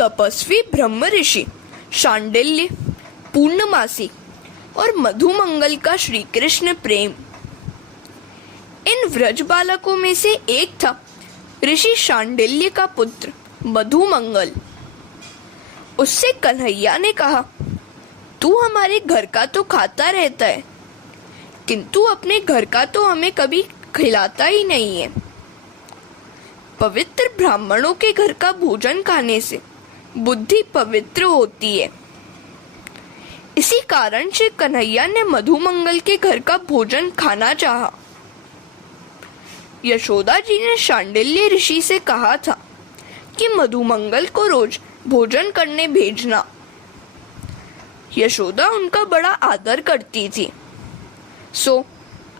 तपस्वी ब्रह्म ऋषि शांडिल्य, पूर्णमासी और मधुमंगल का श्री कृष्ण प्रेम। इन व्रज बालकों में से एक था ऋषि शांडिल्य का पुत्र मधुमंगल। उससे कन्हैया ने कहा, तू हमारे घर का तो खाता रहता है, किंतु अपने घर का तो हमें कभी खिलाता ही नहीं है। पवित्र ब्राह्मणों के घर का भोजन खाने से बुद्धि पवित्र होती है। इसी कारण से कन्हैया ने मधुमंगल के घर का भोजन खाना चाहा। यशोदा जी ने शांडिल्य ऋषि से कहा था कि मधुमंगल को रोज भोजन करने भेजना। यशोदा उनका बड़ा आदर करती थी। सो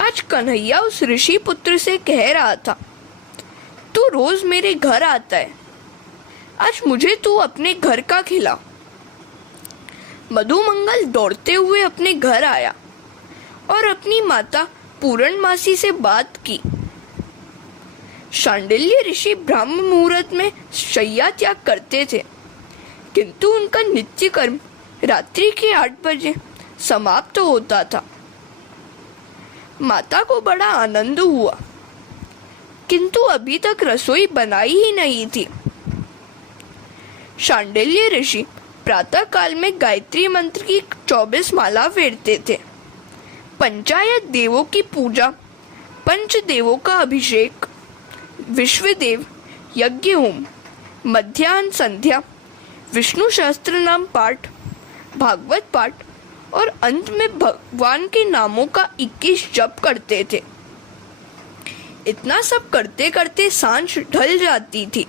आज कन्हैया उस ऋषि पुत्र से कह रहा था, तू रोज मेरे घर आता है, आज मुझे तू अपने घर का खिला। मधुमंगल दौड़ते हुए अपने घर आया और अपनी माता पूर्णमासी से बात की। शांडिल्य ऋषि ब्रह्म मुहूर्त में शय्या त्याग करते थे, किंतु उनका नित्य कर्म रात्रि के 8 बजे समाप्त होता था। माता को बड़ा आनंद हुआ, किंतु अभी तक रसोई बनाई ही नहीं थी। शांडिल्य ऋषि प्रातः काल में गायत्री मंत्र की 24 माला फेरते थे। पंचायत देवों की पूजा, पंच देवों का अभिषेक, विश्वदेव यज्ञ होम, मध्याह्न संध्या, विष्णु सहस्त्र नाम पाठ, भागवत पाठ और अंत में भगवान के नामों का 21 जप करते थे। इतना सब करते करते सांझ ढल जाती थी।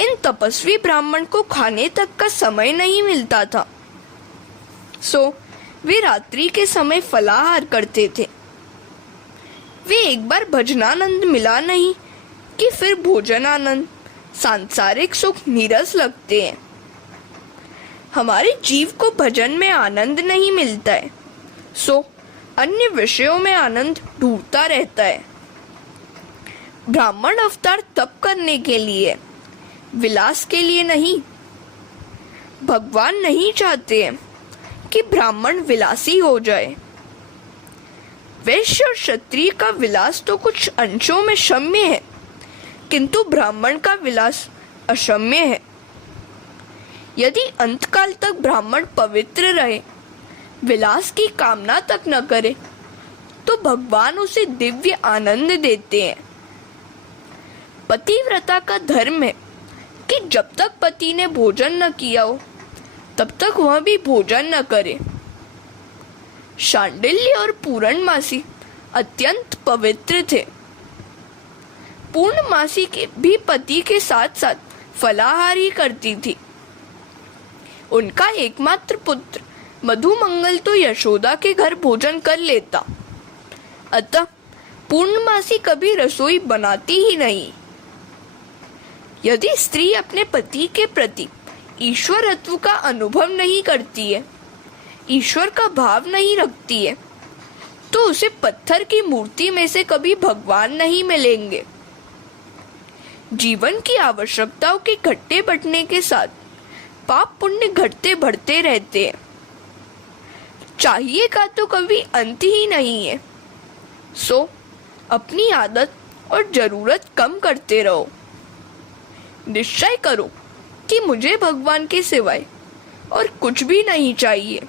इन तपस्वी ब्राह्मण को खाने तक का समय नहीं मिलता था, सो वे रात्रि के समय फलाहार करते थे। वे एक बार भजनानंद मिला नहीं कि फिर भोजन आनंद, सांसारिक सुख नीरस लगते हैं। हमारे जीव को भजन में आनंद नहीं मिलता है, सो अन्य विषयों में आनंद ढूंढता रहता है। ब्राह्मण अवतार तप करने के लिए, विलास के लिए नहीं। भगवान नहीं चाहते हैं कि ब्राह्मण विलासी हो जाए। वैश्य और क्षत्रिय का विलास तो कुछ अंशों में क्षम्य है, किंतु ब्राह्मण का विलास अक्षम्य है। यदि अंतकाल तक ब्राह्मण पवित्र रहे, विलास की कामना तक न करे, तो भगवान उसे दिव्य आनंद देते हैं। पतिव्रता का धर्म है कि जब तक पति ने भोजन न किया हो, तब तक वह भी भोजन न करे। शांडिल्य और पूर्णमासी अत्यंत पवित्र थे। पूर्णमासी के भी पति के साथ साथ फलाहार ही करती थी। उनका एकमात्र पुत्र मधुमंगल तो यशोदा के घर भोजन कर लेता, अतः पूर्णमासी कभी रसोई बनाती ही नहीं। यदि स्त्री अपने पति के प्रति ईश्वरत्व का अनुभव नहीं करती है, ईश्वर का भाव नहीं रखती है, तो उसे पत्थर की मूर्ति में से कभी भगवान नहीं मिलेंगे। जीवन की आवश्यकताओं के घटते बढ़ने के साथ पाप पुण्य घटते बढ़ते रहते हैं। चाहिए का तो कभी अंत ही नहीं है, सो अपनी आदत और जरूरत कम करते रहो। निश्चय करो कि मुझे भगवान के सिवाय और कुछ भी नहीं चाहिए।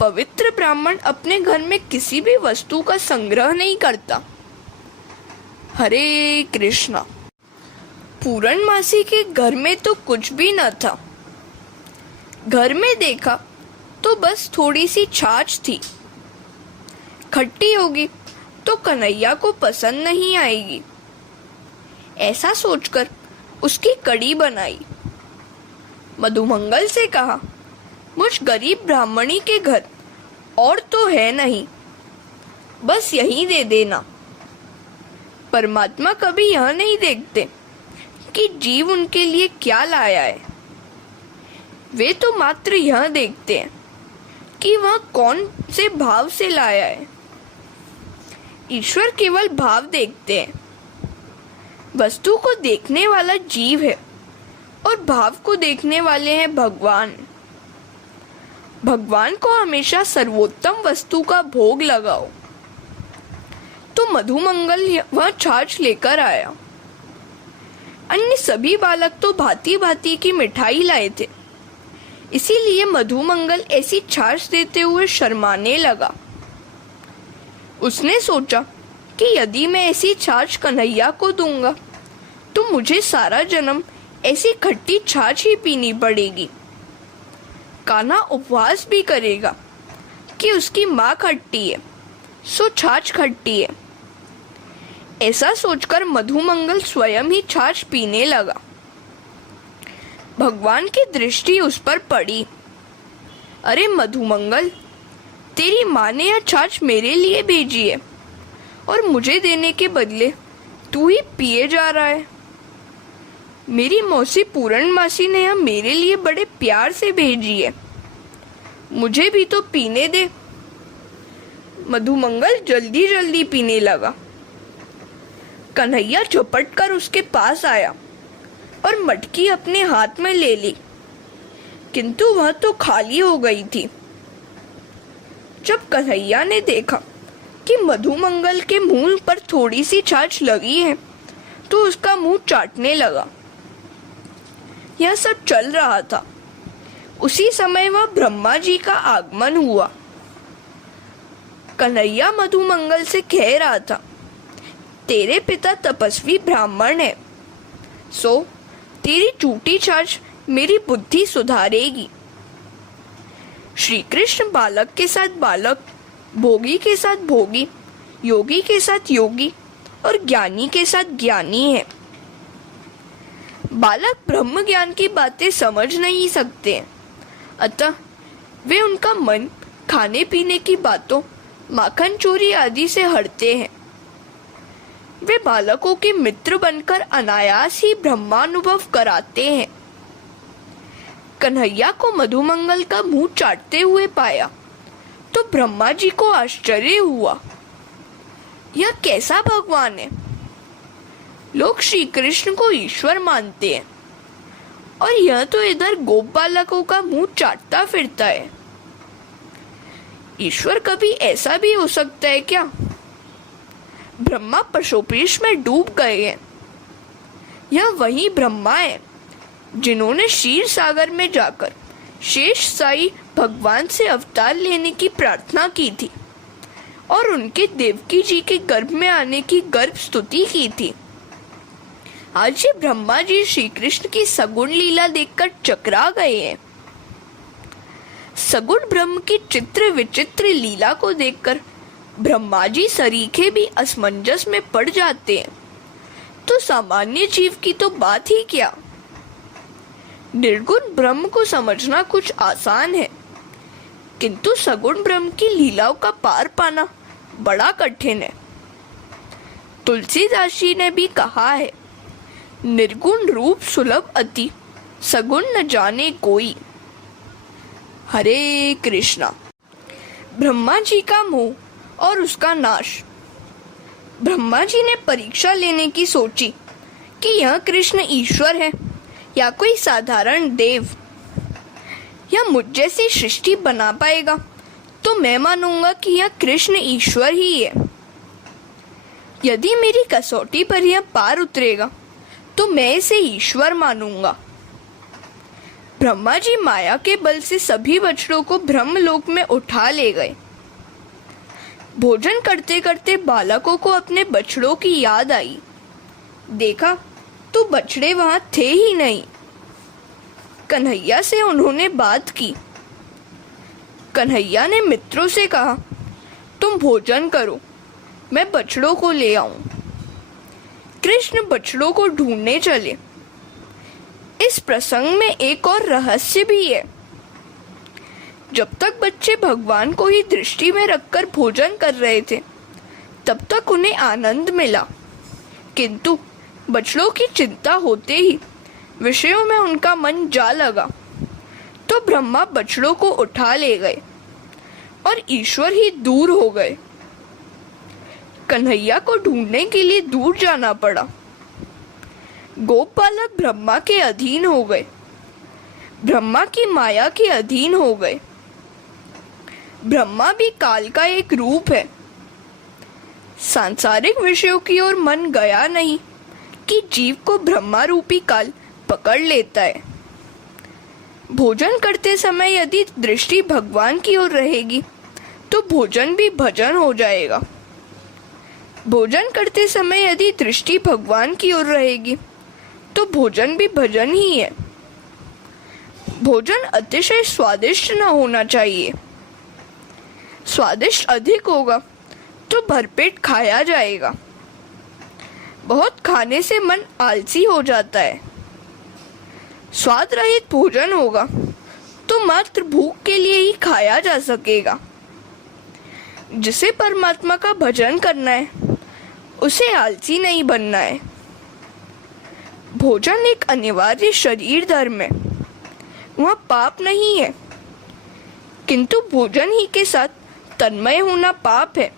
पवित्र ब्राह्मण अपने घर में किसी भी वस्तु का संग्रह नहीं करता। हरे कृष्णा। पूर्णमासी के घर में तो कुछ भी न था। घर में देखा तो बस थोड़ी सी छाछ थी। खट्टी होगी तो कन्हैया को पसंद नहीं आएगी, ऐसा सोचकर उसकी कड़ी बनाई। मधुमंगल से कहा, मुझ गरीब ब्राह्मणी के घर और तो है नहीं, बस यही दे देना। परमात्मा कभी यह नहीं देखते कि जीव उनके लिए क्या लाया है, वे तो मात्र यह देखते हैं कि वह कौन से भाव से लाया है। ईश्वर केवल भाव देखते हैं। वस्तु को देखने वाला जीव है, और भाव को देखने वाले हैं भगवान। भगवान को हमेशा सर्वोत्तम वस्तु का भोग लगाओ। तो मधुमंगल वह छाछ लेकर आया। अन्य सभी बालक तो भांति भांति की मिठाई लाए थे, इसीलिए मधुमंगल ऐसी छाछ देते हुए शर्माने लगा। उसने सोचा कि यदि मैं ऐसी छाछ कन्हैया को दूंगा तो मुझे सारा जन्म ऐसी खट्टी छाछ ही पीनी पड़ेगी। कान्हा उपवास भी करेगा कि उसकी माँ खट्टी है, सो छाछ खट्टी है। ऐसा सोचकर मधुमंगल स्वयं ही छाछ पीने लगा। भगवान की दृष्टि उस पर पड़ी। अरे मधुमंगल, तेरी माँ ने यह छाछ मेरे लिए भेजी है और मुझे देने के बदले तू ही पिए जा रहा है। मेरी मौसी पूरणमासी ने यह मेरे लिए बड़े प्यार से भेजी है, मुझे भी तो पीने दे। मधुमंगल जल्दी जल्दी पीने लगा। कन्हैया झपट कर उसके पास आया और मटकी अपने हाथ में ले ली, किंतु वह तो खाली हो गई थी। जब कन्हैया ने देखा कि मधुमंगल के मुंह पर थोड़ी सी छाछ लगी है तो उसका मुंह चाटने लगा। यह सब चल रहा था। उसी समय वह ब्रह्मा जी का आगमन हुआ। कन्हैया मधुमंगल से कह रहा था, तेरे पिता तपस्वी ब्राह्मण है, सो तेरी झूठी छाछ मेरी बुद्धि सुधारेगी। श्री कृष्ण बालक के साथ बालक, भोगी के साथ भोगी, योगी के साथ योगी और ज्ञानी के साथ ज्ञानी है। बालक ब्रह्म ज्ञान की बातें समझ नहीं सकते, अतः वे उनका मन खाने पीने की बातों, माखन चोरी आदि से हटते हैं। वे बालकों के मित्र बनकर अनायास ही ब्रह्मानुभव कराते हैं। कन्हैया को मधुमंगल का मुंह चाटते हुए पाया तो ब्रह्मा जी को आश्चर्य हुआ। यह कैसा भगवान है? लोग श्री कृष्ण को ईश्वर मानते हैं और यह तो इधर गोप बालकों का मुंह चाटता फिरता है। ईश्वर कभी ऐसा भी हो सकता है क्या? ब्रह्मा पशुपेश में डूब गए हैं। यह वही ब्रह्मा है जिन्होंने क्षीर सागर में जाकर शेष साई भगवान से अवतार लेने की प्रार्थना की थी और उनके देवकी जी के गर्भ में आने की गर्भ स्तुति की थी। आज ये ब्रह्मा जी श्री कृष्ण की सगुण लीला देखकर चकरा गए हैं। सगुण ब्रह्म की चित्र विचित्र लीला को देखकर ब्रह्मा जी सरीखे भी असमंजस में पड़ जाते हैं, तो सामान्य जीव की तो बात ही क्या। निर्गुण ब्रह्म को समझना कुछ आसान है, किंतु सगुण ब्रह्म की लीलाओं का पार पाना बड़ा कठिन है। तुलसीदास जी ने भी कहा है, निर्गुण रूप सुलभ अति, सगुण न जाने कोई। हरे कृष्णा। ब्रह्मा जी का मोह और उसका नाश। ब्रह्मा जी ने परीक्षा लेने की सोची कि यह कृष्ण ईश्वर है या कोई साधारण देव। यह मुझ जैसी सृष्टि बना पाएगा तो मैं मानूंगा कि यह कृष्ण ईश्वर ही है। यदि मेरी कसौटी पर यह पार उतरेगा तो मैं इसे ईश्वर मानूंगा। ब्रह्मा जी माया के बल से सभी बछड़ों को ब्रह्मलोक में उठा ले गए। भोजन करते करते बालकों को अपने बछड़ों की याद आई। देखा तो बछड़े वहां थे ही नहीं। कन्हैया से उन्होंने बात की। कन्हैया ने मित्रों से कहा, तुम भोजन करो, मैं बछड़ों को ले आऊं। कृष्ण बछड़ों को ढूंढने चले। इस प्रसंग में एक और रहस्य भी है। जब तक बच्चे भगवान को ही दृष्टि में रखकर भोजन कर रहे थे तब तक उन्हें आनंद मिला, किंतु बछड़ों की चिंता होते ही विषयों में उनका मन जा लगा तो ब्रह्मा बछड़ों को उठा ले गए और ईश्वर ही दूर हो गए। कन्हैया को ढूंढने के लिए दूर जाना पड़ा। गोप बालक ब्रह्मा के अधीन हो गए, ब्रह्मा की माया के अधीन हो गए। ब्रह्मा भी काल का एक रूप है। सांसारिक विषयों की ओर मन गया नहीं कि जीव को ब्रह्मा रूपी काल पकड़ लेता है। भोजन करते समय यदि दृष्टि भगवान की ओर रहेगी तो भोजन भी भजन हो जाएगा। भोजन करते समय यदि दृष्टि भगवान की ओर रहेगी तो भोजन भी भजन ही है। भोजन अतिशय स्वादिष्ट न होना चाहिए। स्वादिष्ट अधिक होगा तो भरपेट खाया जाएगा। बहुत खाने से मन आलसी हो जाता है। स्वाद रहित भोजन होगा तो मात्र भूख के लिए ही खाया जा सकेगा। जिसे परमात्मा का भजन करना है उसे आलसी नहीं बनना है। भोजन एक अनिवार्य शरीर धर्म है, वह पाप नहीं है, किंतु भोजन ही के साथ तन्मय होना पाप है।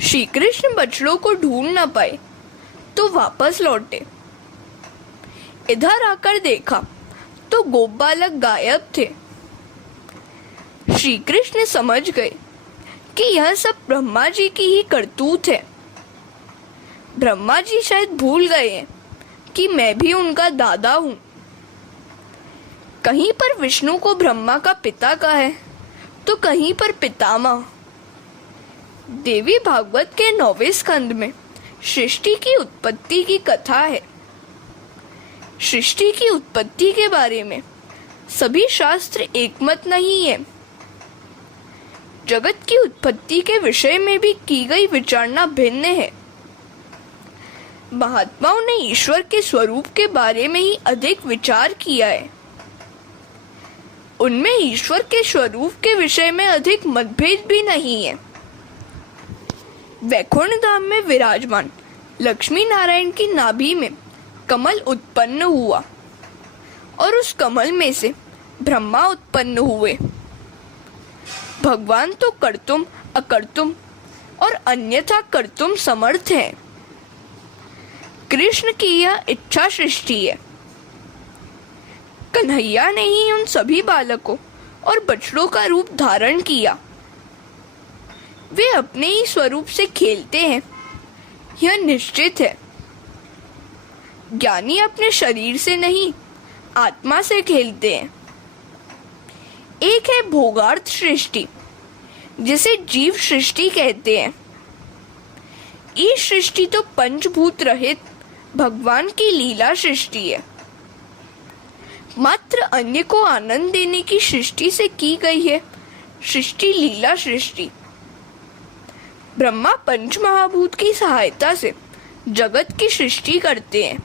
श्री कृष्ण बछड़ों को ढूंढ न पाए तो वापस लौटे। इधर आकर देखा तो गोप बालक गायब थे। श्री कृष्ण समझ गए कि यह सब ब्रह्मा जी की ही करतूत है। ब्रह्मा जी शायद भूल गए हैं कि मैं भी उनका दादा हूँ। कहीं पर विष्णु को ब्रह्मा का पिता कहा है तो कहीं पर पितामह। देवी भागवत के 9वें स्कंद में सृष्टि की उत्पत्ति की कथा है। सृष्टि की उत्पत्ति के बारे में सभी शास्त्र एकमत नहीं है। जगत की उत्पत्ति के विषय में भी की गई विचारना भिन्न है। महात्माओं ने ईश्वर के स्वरूप के बारे में ही अधिक विचार किया है। उनमें ईश्वर के स्वरूप के विषय में अधिक मतभेद भी नहीं है। वैकुंठ धाम में विराजमान लक्ष्मी नारायण की नाभि में कमल उत्पन्न हुआ और उस कमल में से ब्रह्मा उत्पन्न हुए। भगवान तो कर्तुम अकर्तुम और अन्यथा कर्तुम समर्थ है। कृष्ण की यह इच्छा सृष्टि है। कन्हैया ने ही उन सभी बालकों और बछड़ों का रूप धारण किया। वे अपने ही स्वरूप से खेलते हैं, यह निश्चित है। ज्ञानी अपने शरीर से नहीं, आत्मा से खेलते हैं। एक है भोगार्थ सृष्टि, जिसे जीव सृष्टि कहते हैं। इस सृष्टि तो पंचभूत रहित भगवान की लीला सृष्टि है। मात्र अन्य को आनंद देने की सृष्टि से की गई है सृष्टि लीला सृष्टि। ब्रह्मा पंच महाभूत की सहायता से जगत की सृष्टि करते हैं।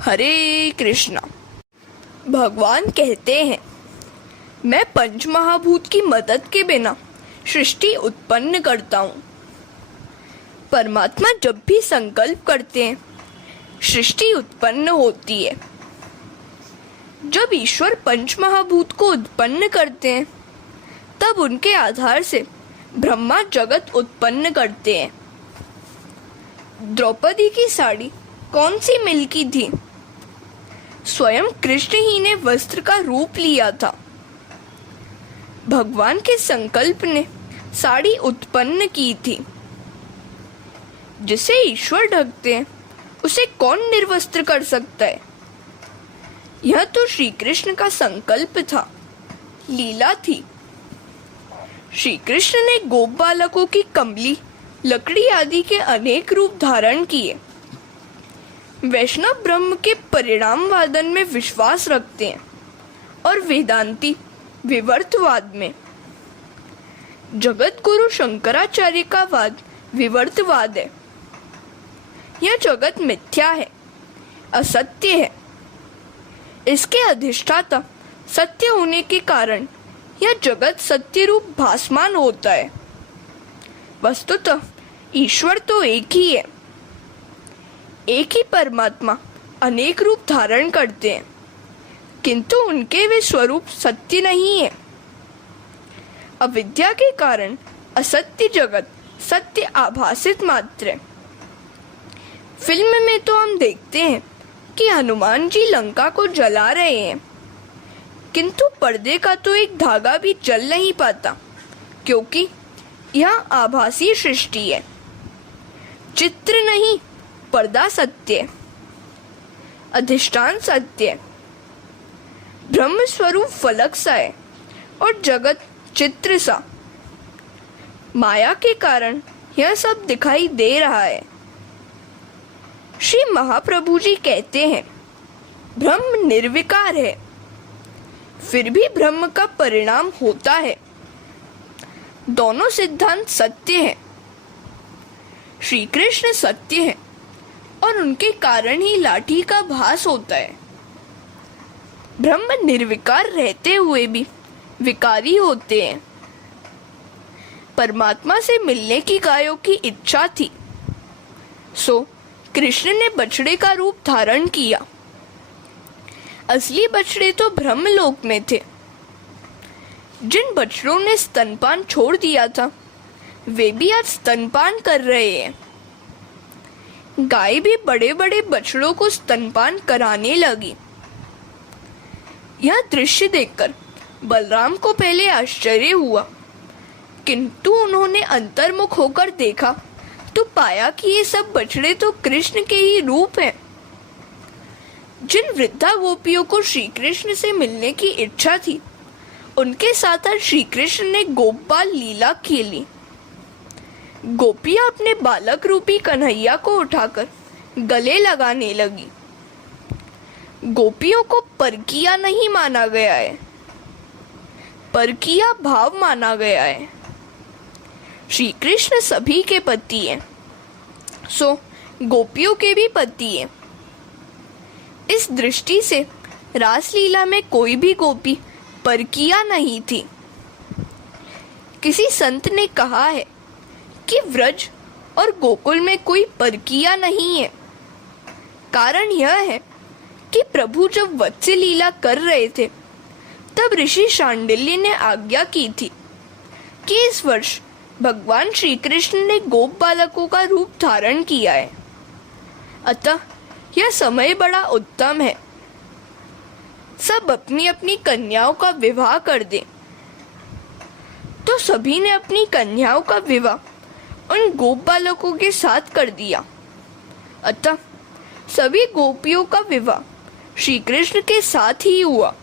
हरे कृष्णा। भगवान कहते हैं, मैं पंच महाभूत की मदद के बिना सृष्टि उत्पन्न करता हूँ। परमात्मा जब भी संकल्प करते हैं सृष्टि उत्पन्न होती है। जब ईश्वर पंच महाभूत को उत्पन्न करते हैं तब उनके आधार से ब्रह्मा जगत उत्पन्न करते हैं। द्रौपदी की साड़ी कौन सी मिल्की थी? स्वयं कृष्ण ही ने वस्त्र का रूप लिया था। भगवान के संकल्प ने साड़ी उत्पन्न की थी। जिसे ईश्वर ढकते हैं उसे कौन निर्वस्त्र कर सकता है? यह तो श्री कृष्ण का संकल्प था, लीला थी। श्री कृष्ण ने गोप बालकों की कमली, लकड़ी आदि के अनेक रूप धारण किए। वैष्णव ब्रह्म के परिणाम वादन में विश्वास रखते हैं और वेदांती विवर्तवाद में। जगत गुरु शंकराचार्य का वाद विवर्तवाद है। यह जगत मिथ्या है, असत्य है। इसके अधिष्ठाता सत्य होने के कारण यह जगत सत्य रूप भासमान होता है। वस्तुतः ईश्वर तो एक ही है। एक ही परमात्मा अनेक रूप धारण करते हैं, किंतु उनके वे स्वरूप सत्य नहीं है। अविद्या के कारण असत्य जगत सत्य आभासित मात्र है। फिल्म में तो हम देखते हैं कि हनुमान जी लंका को जला रहे हैं, किंतु पर्दे का तो एक धागा भी जल नहीं पाता, क्योंकि यह आभासी सृष्टि है, चित्र नहीं, पर्दा सत्य, अधिष्ठान सत्य, ब्रह्म स्वरूप फलक सा है और जगत चित्र सा। माया के कारण यह सब दिखाई दे रहा है। श्री महाप्रभु जी कहते हैं, ब्रह्म निर्विकार है, फिर भी ब्रह्म का परिणाम होता है। दोनों सिद्धांत सत्य है। श्री कृष्ण सत्य है और उनके कारण ही लाठी का भास होता है। ब्रह्म निर्विकार रहते हुए भी विकारी होते हैं। परमात्मा से मिलने की गायों की इच्छा थी, सो कृष्ण ने बछड़े का रूप धारण किया। असली बछड़े तो ब्रह्मलोक में थे। जिन बछड़ों ने स्तनपान छोड़ दिया था, वे भी आज स्तनपान कर रहे हैं। गाय भी बड़े बड़े बछड़ों को स्तनपान कराने लगी। यह दृश्य देखकर बलराम को पहले आश्चर्य हुआ, किंतु उन्होंने अंतर्मुख होकर देखा तो पाया कि ये सब बछड़े तो कृष्ण के ही रूप हैं। जिन वृद्धा गोपियों को श्री कृष्ण से मिलने की इच्छा थी, उनके साथ श्री कृष्ण ने गोपाल लीला खेली। गोपियां अपने बालक रूपी कन्हैया को उठाकर गले लगाने लगी। गोपियों को परकिया नहीं माना गया है, परकिया भाव माना गया है। श्री कृष्ण सभी के पति हैं, सो गोपियों के भी पति हैं। इस दृष्टि से रासलीला में कोई भी गोपी परकिया नहीं थी। किसी संत ने कहा है कि व्रज और गोकुल में कोई परकिया नहीं है। कारण यह है कि प्रभु जब वत्स्य लीला कर रहे थे, तब ऋषि शांडिल्य ने आज्ञा की थी कि इस वर्ष भगवान श्री कृष्ण ने गोप बालकों का रूप धारण किया है, अतः यह समय बड़ा उत्तम है। सब अपनी अपनी कन्याओं का विवाह कर दें। तो सभी ने अपनी कन्याओं का विवाह उन गोप बालकों के साथ कर दिया, अतः सभी गोपियों का विवाह श्री कृष्ण के साथ ही हुआ।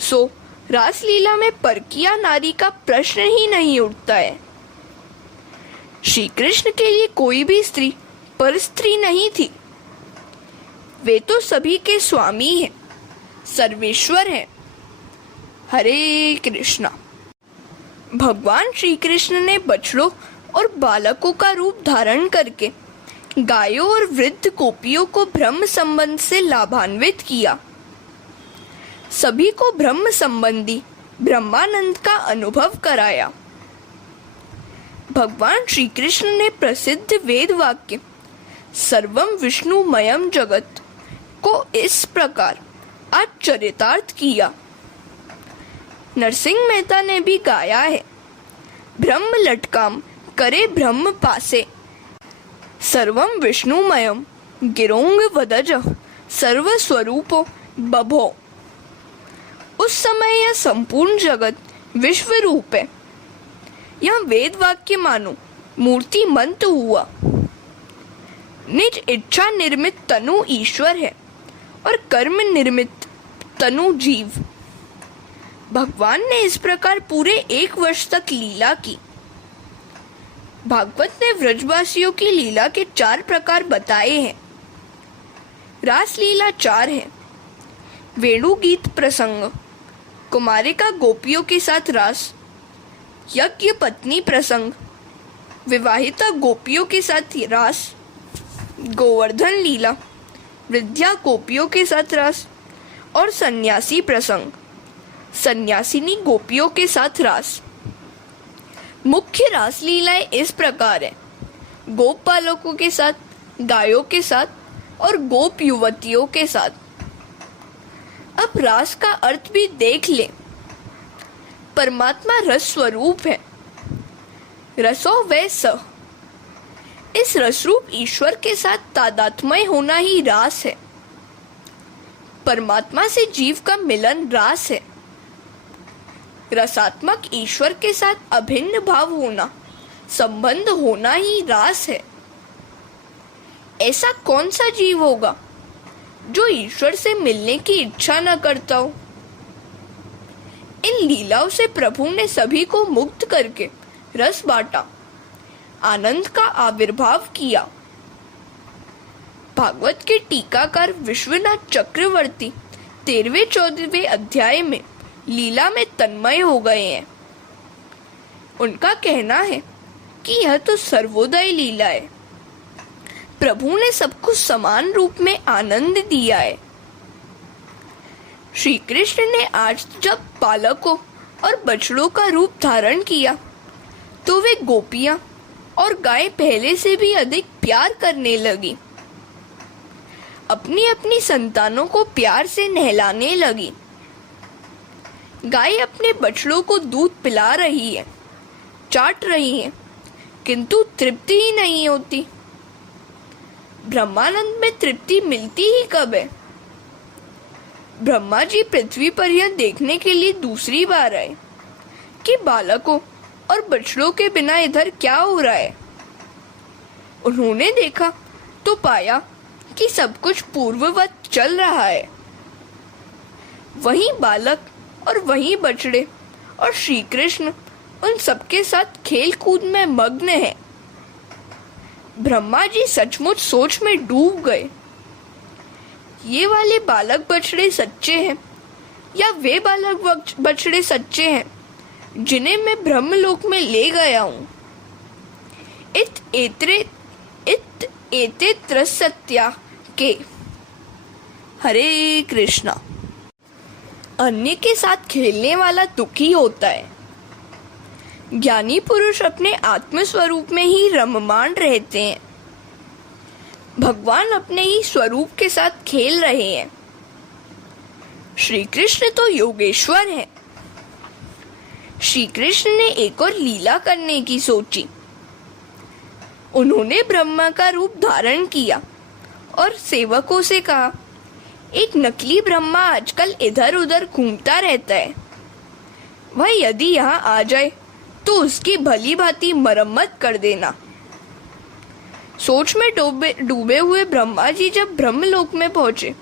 सो रासलीला में परकिया नारी का प्रश्न ही नहीं उठता है। श्री कृष्ण के लिए कोई भी स्त्री पर स्त्री नहीं थी। वे तो सभी के स्वामी हैं, सर्वेश्वर हैं। हरे कृष्णा। भगवान श्री कृष्ण ने बछड़ों और बालकों का रूप धारण करके गायों और वृद्ध गोपियों को ब्रह्म संबंध से लाभान्वित किया। सभी को ब्रह्म संबंधी ब्रह्मानंद का अनुभव कराया। भगवान श्री कृष्ण ने प्रसिद्ध वेद वाक्य सर्वम विष्णुमयम जगत को इस प्रकार आज चरितार्थ किया। नरसिंह मेहता ने भी गाया है, ब्रह्म लटकाम करे ब्रह्म पासे, सर्वम विष्णुमयम गिरोंग वदज सर्व स्वरूपो बभो। उस समय यह संपूर्ण जगत विश्व रूप है। यह वेद वाक्य मानो मूर्ति मंत्र हुआ। निज इच्छा निर्मित तनु ईश्वर है और कर्म निर्मित तनु जीव। भगवान ने इस प्रकार पूरे 1 वर्ष तक लीला की। भागवत ने व्रजवासियों की लीला के 4 प्रकार बताए हैं। रास लीला 4 है। वेणु गीत प्रसंग, कुमारिका गोपियों के साथ रास, यज्ञ पत्नी प्रसंग, विवाहिता गोपियों के साथ रास, गोवर्धन लीला, वृद्धा गोपियों के साथ रास और सन्यासी प्रसंग, सन्यासिनी गोपियों के साथ रास। मुख्य रास लीलाएं इस प्रकार है, गोप बालकों के साथ, गायों के साथ और गोप युवतियों के साथ। अब रास का अर्थ भी देख ले। परमात्मा रस स्वरूप है। रसो वै स। इस रसरूप ईश्वर के साथ तादात्म्य होना ही रास है। परमात्मा से जीव का मिलन रास है। रसात्मक ईश्वर के साथ अभिन्न भाव होना, संबंध होना ही रास है। ऐसा कौन सा जीव होगा जो ईश्वर से मिलने की इच्छा न करता हो। इन लीलाओं से प्रभु ने सभी को मुक्त करके रस बांटा, आनंद का आविर्भाव किया। भागवत के टीकाकार विश्वनाथ चक्रवर्ती 13वें-14वें अध्याय में लीला में तन्मय हो गए हैं। उनका कहना है कि यह तो सर्वोदय लीला है। प्रभु ने सबको समान रूप में आनंद दिया है। श्री कृष्ण ने आज जब बालकों और बछड़ों का रूप धारण किया तो वे गोपियां और गाय पहले से भी अधिक प्यार करने लगी। अपनी अपनी संतानों को प्यार से नहलाने लगी। गाय अपने बछड़ों को दूध पिला रही है, चाट रही है, किंतु तृप्ति ही नहीं होती। ब्रह्मानंद में तृप्ति मिलती ही कब है। ब्रह्मा जी पृथ्वी पर यह देखने के लिए दूसरी बार आए कि बालकों और बछड़ों के बिना इधर क्या हो रहा है। उन्होंने देखा तो पाया कि सब कुछ पूर्ववत चल रहा है। वहीं बालक और वहीं बछड़े और श्री कृष्ण उन सबके साथ खेल कूद में मग्न है। ब्रह्मा जी सचमुच सोच में डूब गए। ये वाले बालक बछड़े सच्चे हैं या वे बालक बछड़े सच्चे हैं जिन्हें मैं ब्रह्मलोक में ले गया हूँ। इत एते त्रसत्या के। हरे कृष्णा। अन्य के साथ खेलने वाला दुखी होता है। ज्ञानी पुरुष अपने आत्म स्वरूप में ही रममाण रहते हैं। भगवान अपने ही स्वरूप के साथ खेल रहे हैं। श्री कृष्ण तो योगेश्वर हैं। श्री कृष्ण ने एक और लीला करने की सोची। उन्होंने ब्रह्मा का रूप धारण किया और सेवकों से कहा, एक नकली ब्रह्मा आजकल इधर उधर घूमता रहता है। वह यदि यहाँ आ जाए तो उसकी भली भांति मरम्मत कर देना। सोच में डूबे हुए ब्रह्मा जी जब ब्रह्मलोक में पहुंचे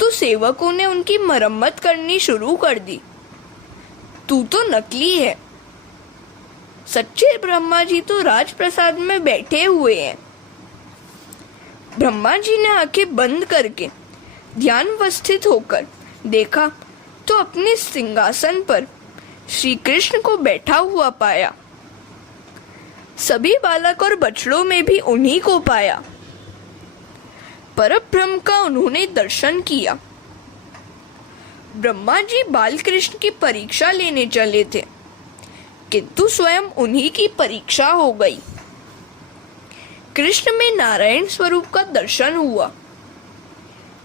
तो सेवकों ने उनकी मरम्मत करनी शुरू कर दी। तू तो नकली है। सच्चे ब्रह्मा जी तो राजप्रसाद में बैठे हुए हैं। ब्रह्मा जी ने आंखें बंद करके ध्यानवस्थित होकर देखा तो अपने सिंहासन पर श्री कृष्ण को बैठा हुआ पाया। सभी बालक और बछड़ों में भी उन्हीं को पाया। परब्रह्म का उन्होंने दर्शन किया। ब्रह्मा जी बाल कृष्ण की परीक्षा लेने चले थे, किंतु स्वयं उन्हीं की परीक्षा हो गई। कृष्ण में नारायण स्वरूप का दर्शन हुआ।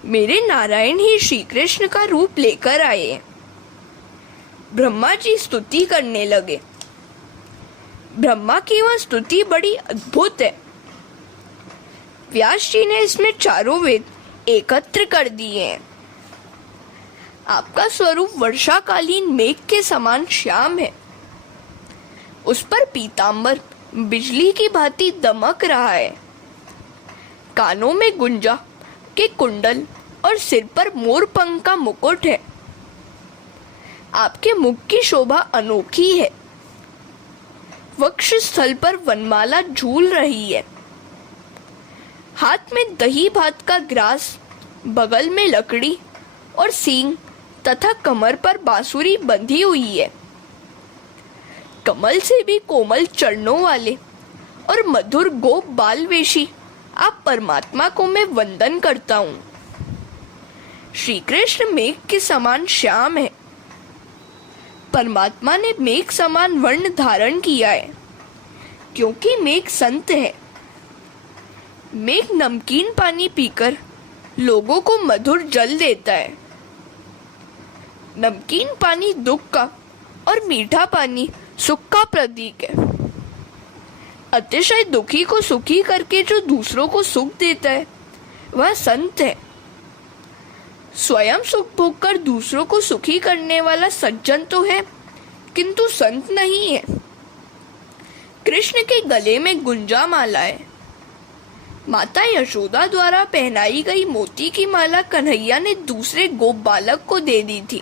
मेरे नारायण ही श्री कृष्ण का रूप लेकर आए हैं। ब्रह्मा जी स्तुति करने लगे। ब्रह्मा की वह स्तुति बड़ी अद्भुत है। व्यास जी ने इसमें चारों वेद एकत्र कर दिए हैं। आपका स्वरूप वर्षाकालीन मेघ के समान श्याम है। उस पर पीतांबर बिजली की भांति दमक रहा है। कानों में गुंजा के कुंडल और सिर पर मोर पंख का मुकुट है। आपके मुख की शोभा अनोखी है। वक्ष स्थल पर वनमाला झूल रही है। हाथ में दही भात का ग्रास, बगल में लकड़ी और सींग तथा कमर पर बांसुरी बंधी हुई है। कमल से भी कोमल चरणों वाले और मधुर गोप बालवेशी आप परमात्मा को मैं वंदन करता हूँ। श्री कृष्ण मेघ के समान श्याम है। परमात्मा ने मेघ समान वर्ण धारण किया है, क्योंकि मेघ संत है। मेघ नमकीन पानी पीकर लोगों को मधुर जल देता है। नमकीन पानी दुख का और मीठा पानी सुख का प्रतीक है। अतिशय दुखी को सुखी करके जो दूसरों को सुख देता है वह संत है। स्वयं सुख भोग कर दूसरों को सुखी करने वाला सज्जन तो है, किंतु संत नहीं है। कृष्ण के गले में गुंजा माला है। माता यशोदा द्वारा पहनाई गई मोती की माला कन्हैया ने दूसरे गोप बालक को दे दी थी।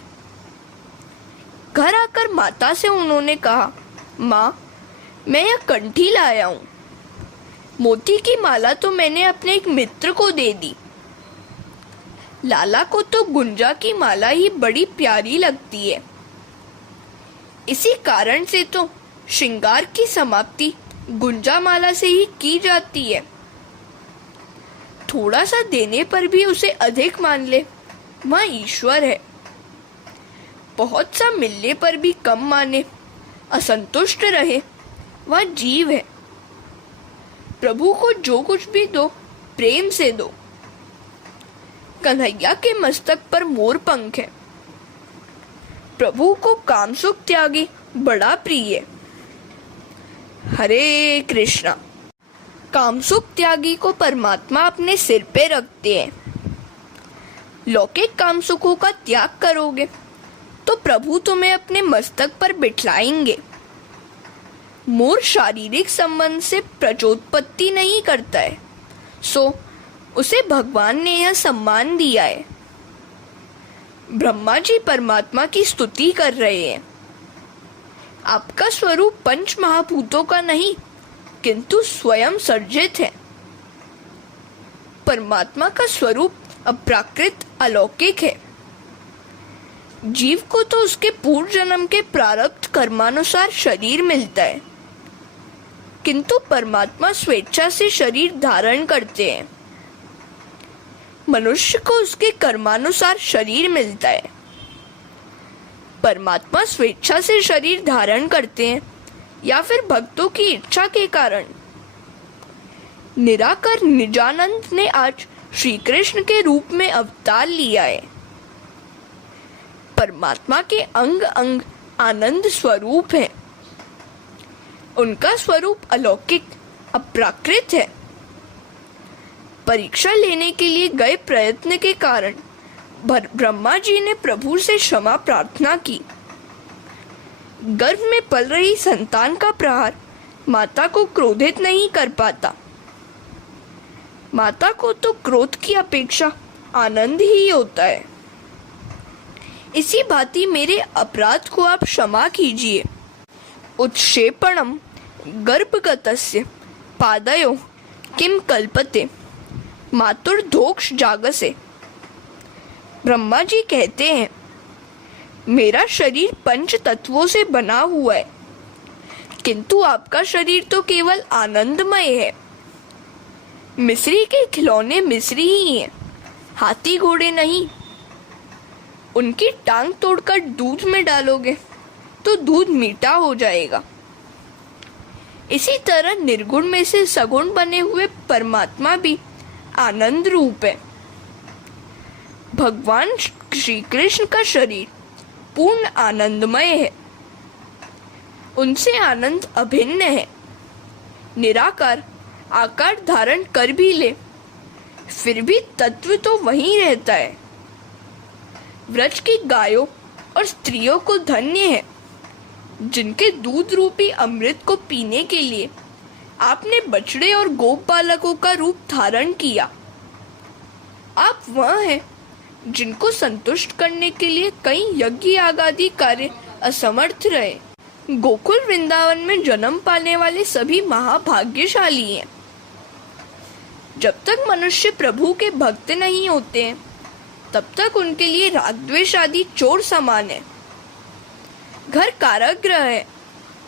घर आकर माता से उन्होंने कहा, माँ, मैं यह कंठी लाया हूँ। मोती की माला तो मैंने अपने एक मित्र को दे दी। लाला को तो गुंजा की माला ही बड़ी प्यारी लगती है। इसी कारण से तो श्रृंगार की समाप्ति गुंजा माला से ही की जाती है। थोड़ा सा देने पर भी उसे अधिक मान ले, वह ईश्वर है। बहुत सा मिलने पर भी कम माने, असंतुष्ट रहे, वह जीव है। प्रभु को जो कुछ भी दो, प्रेम से दो। कन्हैया के मस्तक पर मोर पंख है। प्रभु को कामसुख त्यागी बड़ा प्रिय। हरे कृष्णा। कामसुख त्यागी को परमात्मा अपने सिर पे रखते हैं। लौकिक कामसुखों का त्याग करोगे तो प्रभु तुम्हें अपने मस्तक पर बिठलाएंगे। मोर शारीरिक संबंध से प्रचोत्पत्ति नहीं करता है, सो उसे भगवान ने यह सम्मान दिया है। ब्रह्मा जी परमात्मा की स्तुति कर रहे हैं। आपका स्वरूप पंच महाभूतों का नहीं, किंतु स्वयं सर्जित है। परमात्मा का स्वरूप अप्राकृत अलौकिक है। जीव को तो उसके पूर्व जन्म के प्रारब्ध कर्मानुसार शरीर मिलता है, किंतु परमात्मा स्वेच्छा से शरीर धारण करते हैं। मनुष्य को उसके कर्मानुसार शरीर मिलता है। परमात्मा स्वेच्छा से शरीर धारण करते हैं या फिर भक्तों की इच्छा के कारण। निराकर निजानंद ने आज श्री कृष्ण के रूप में अवतार लिया है। परमात्मा के अंग अंग आनंद स्वरूप है। उनका स्वरूप अलौकिक अप्राकृत है। परीक्षा लेने के लिए गए प्रयत्न के कारण ब्रह्मा जी ने प्रभु से क्षमा प्रार्थना की। गर्भ में पल रही संतान का प्रहार माता को क्रोधित नहीं कर पाता। माता को तो क्रोध की अपेक्षा आनंद ही होता है। इसी भांति मेरे अपराध को आप क्षमा कीजिए। उत्क्षेपणम गर्भगतस्य पादयो किम कल्पते मातुर्धोक्ष जागसे। ब्रह्मा जी कहते हैं, मेरा शरीर पंच तत्वों से बना हुआ है, किंतु आपका शरीर तो केवल आनंदमय है। मिस्री के खिलौने मिस्री ही हैं, हाथी घोड़े नहीं। उनकी टांग तोड़कर दूध में डालोगे तो दूध मीठा हो जाएगा। इसी तरह निर्गुण में से सगुण बने हुए परमात्मा भी आनंद रूप है। भगवान श्री कृष्ण का शरीर पूर्ण आनंदमय है। उनसे आनंद अभिन्न है। निराकार आकार धारण कर भी ले, फिर भी तत्व तो वहीं रहता है। व्रज की गायों और स्त्रियों को धन्य है, जिनके दूध रूपी अमृत को पीने के लिए आपने बछड़े और गोप बालकों का रूप धारण किया। आप वह हैं जिनको संतुष्ट करने के लिए कई यज्ञ आदि कार्य असमर्थ रहे। गोकुल वृंदावन में जन्म पाने वाले सभी महाभाग्यशाली हैं। जब तक मनुष्य प्रभु के भक्त नहीं होते हैं, तब तक उनके लिए राग द्वेष आदि चोर समान है। घर कारागृह है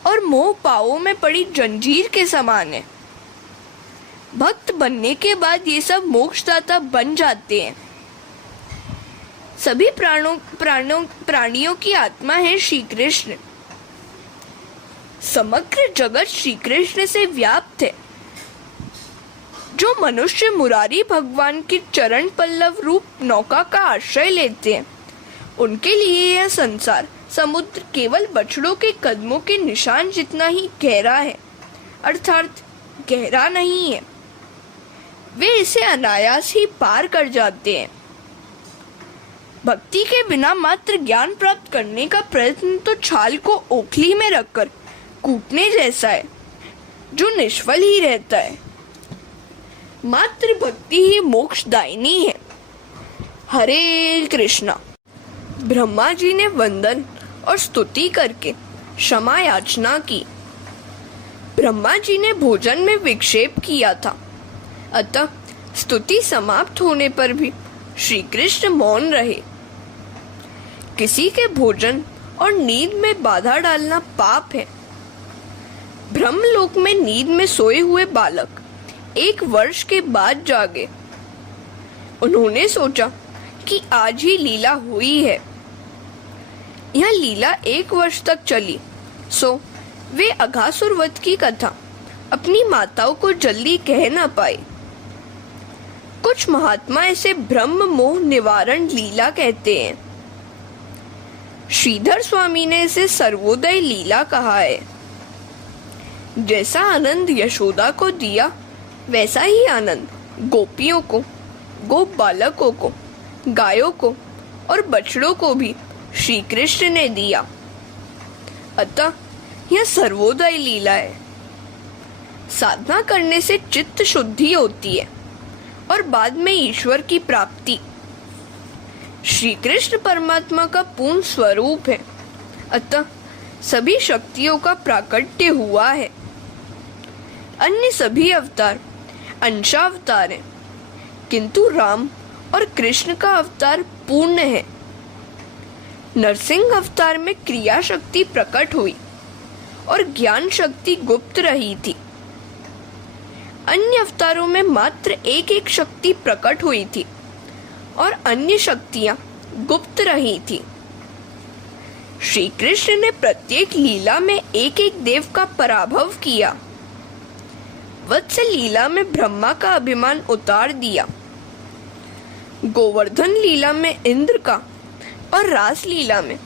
और मोह पावों में पड़ी जंजीर के समान है। भक्त बनने के बाद ये सब मोक्षदाता बन जाते हैं। सभी प्राणियों की आत्मा है श्री कृष्ण। समग्र जगत श्री कृष्ण से व्याप्त है। जो मनुष्य मुरारी भगवान के चरण पल्लव रूप नौका का आश्रय लेते हैं, उनके लिए यह संसार समुद्र केवल बछड़ों के कदमों के निशान जितना ही गहरा है, अर्थात गहरा नहीं है, वे इसे अनायास ही पार कर जाते हैं। भक्ति के बिना मात्र ज्ञान प्राप्त करने का प्रयत्न तो छाल को ओखली में रखकर कूटने जैसा है, जो निष्फल ही रहता है। मात्र भक्ति ही मोक्षदायिनी है। हरे कृष्णा। ब्रह्मा जी ने वंदन और स्तुति करके क्षमा याचना की। ब्रह्मा जी ने भोजन में विक्षेप किया था, अतः स्तुति समाप्त होने पर भी श्री कृष्ण मौन रहे। किसी के भोजन और नींद में बाधा डालना पाप है। ब्रह्मलोक में नींद में सोए हुए बालक 1 वर्ष के बाद जागे। उन्होंने सोचा कि आज ही लीला हुई है। यह लीला 1 वर्ष तक चली, सो वे अघासुर वध की कथा अपनी माताओं को जल्दी कह न पाए। कुछ महात्मा इसे ब्रह्म मोह निवारण लीला कहते हैं। श्रीधर स्वामी ने इसे सर्वोदय लीला कहा है। जैसा आनंद यशोदा को दिया, वैसा ही आनंद गोपियों को, गोप बालकों को, गायों को और बछड़ों को भी श्री कृष्ण ने दिया। अतः यह सर्वोदय लीला है। साधना करने से चित्त शुद्धि होती है और बाद में ईश्वर की प्राप्ति। श्री कृष्ण परमात्मा का पूर्ण स्वरूप है, अतः सभी शक्तियों का प्राकट्य हुआ है। अन्य सभी अवतार अंशावतार हैं, किंतु राम और कृष्ण का अवतार पूर्ण है। नरसिंह अवतार में क्रिया शक्ति प्रकट हुई और ज्ञान शक्ति गुप्त रही थी। अन्य अवतारों में मात्र एक शक्ति प्रकट हुई थी और अन्य शक्तियां गुप्त रही थी। श्री कृष्ण ने प्रत्येक लीला में एक देव का पराभव किया। वत्स लीला में ब्रह्मा का अभिमान उतार दिया, गोवर्धन लीला में इंद्र का और रास लीला में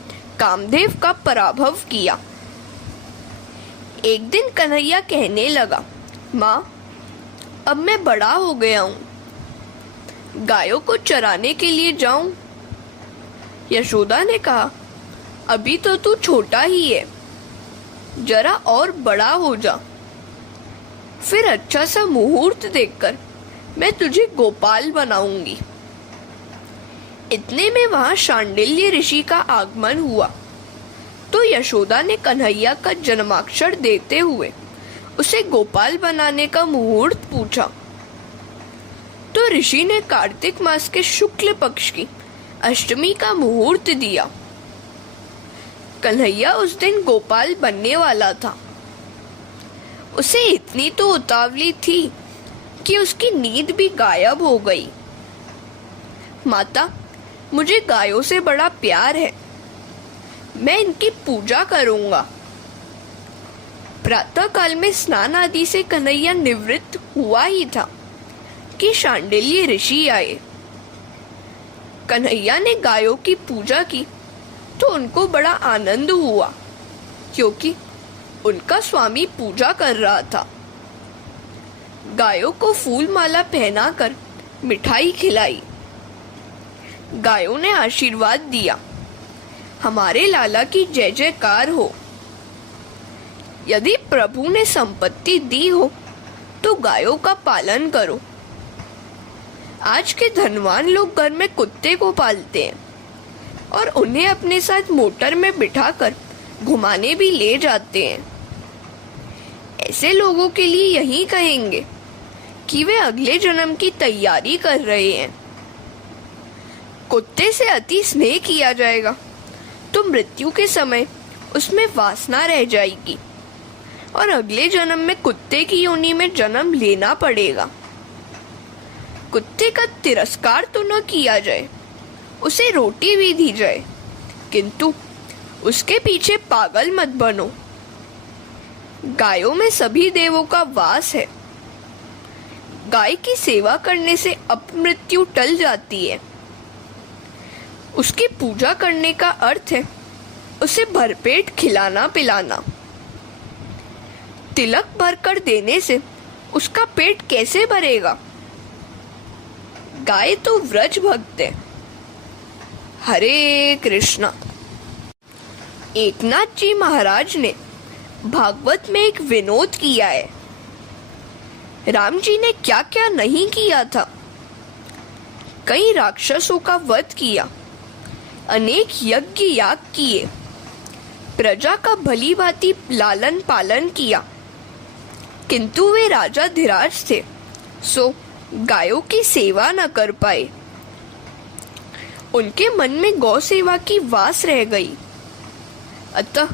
कामदेव का पराभव किया। एक दिन कन्हैया कहने लगा, माँ, अब मैं बड़ा हो गया हूँ, गायों को चराने के लिए जाऊं? यशोदा ने कहा, अभी तो तू छोटा ही है, जरा और बड़ा हो जा, फिर अच्छा सा मुहूर्त देखकर मैं तुझे गोपाल बनाऊंगी। इतने में वहां शांडिल्य ऋषि का आगमन हुआ, तो यशोदा ने कन्हैया का जन्माक्षर देते हुए उसे गोपाल बनाने का मुहूर्त पूछा। तो ऋषि ने कार्तिक मास के शुक्ल पक्ष की अष्टमी का मुहूर्त दिया। कन्हैया उस दिन गोपाल बनने वाला था। उसे इतनी तो उतावली थी कि उसकी नींद भी गायब हो गई। माता, मुझे गायों से बड़ा प्यार है, मैं इनकी पूजा करूंगा। प्रातः काल में स्नान आदि से कन्हैया निवृत्त हुआ ही था कि शांडिल्य ऋषि आए। कन्हैया ने गायों की पूजा की तो उनको बड़ा आनंद हुआ, क्योंकि उनका स्वामी पूजा कर रहा था। गायों को फूल माला पहनाकर मिठाई खिलाई। गायों ने आशीर्वाद दिया, हमारे लाला की जय जयकार हो। यदि प्रभु ने संपत्ति दी हो तो गायों का पालन करो। आज के धनवान लोग घर में कुत्ते को पालते हैं और उन्हें अपने साथ मोटर में बिठाकर घुमाने भी ले जाते हैं। ऐसे लोगों के लिए यही कहेंगे कि वे अगले जन्म की तैयारी कर रहे हैं। कुत्ते से अति स्नेह किया जाएगा तो मृत्यु के समय उसमें वासना रह जाएगी और अगले जन्म में कुत्ते की योनि में जन्म लेना पड़ेगा। कुत्ते का तिरस्कार तो न किया जाए, उसे रोटी भी दी जाए, किंतु उसके पीछे पागल मत बनो। गायों में सभी देवों का वास है। गाय की सेवा करने से अपमृत्यु टल जाती है। उसकी पूजा करने का अर्थ है उसे भरपेट खिलाना पिलाना। तिलक भरकर देने से उसका पेट कैसे भरेगा? गाय तो व्रज भक्त है। हरे कृष्णा। एकनाथ जी महाराज ने भागवत में एक विनोद किया है। राम जी ने क्या क्या नहीं किया था। कई राक्षसों का वध किया, अनेक यज्ञ याग किए, प्रजा का भली भांति लालन पालन किया, किंतु वे राजा धीराज थे, सो गायों की सेवा न कर पाए। उनके मन में गौ सेवा की वास रह गई, अतः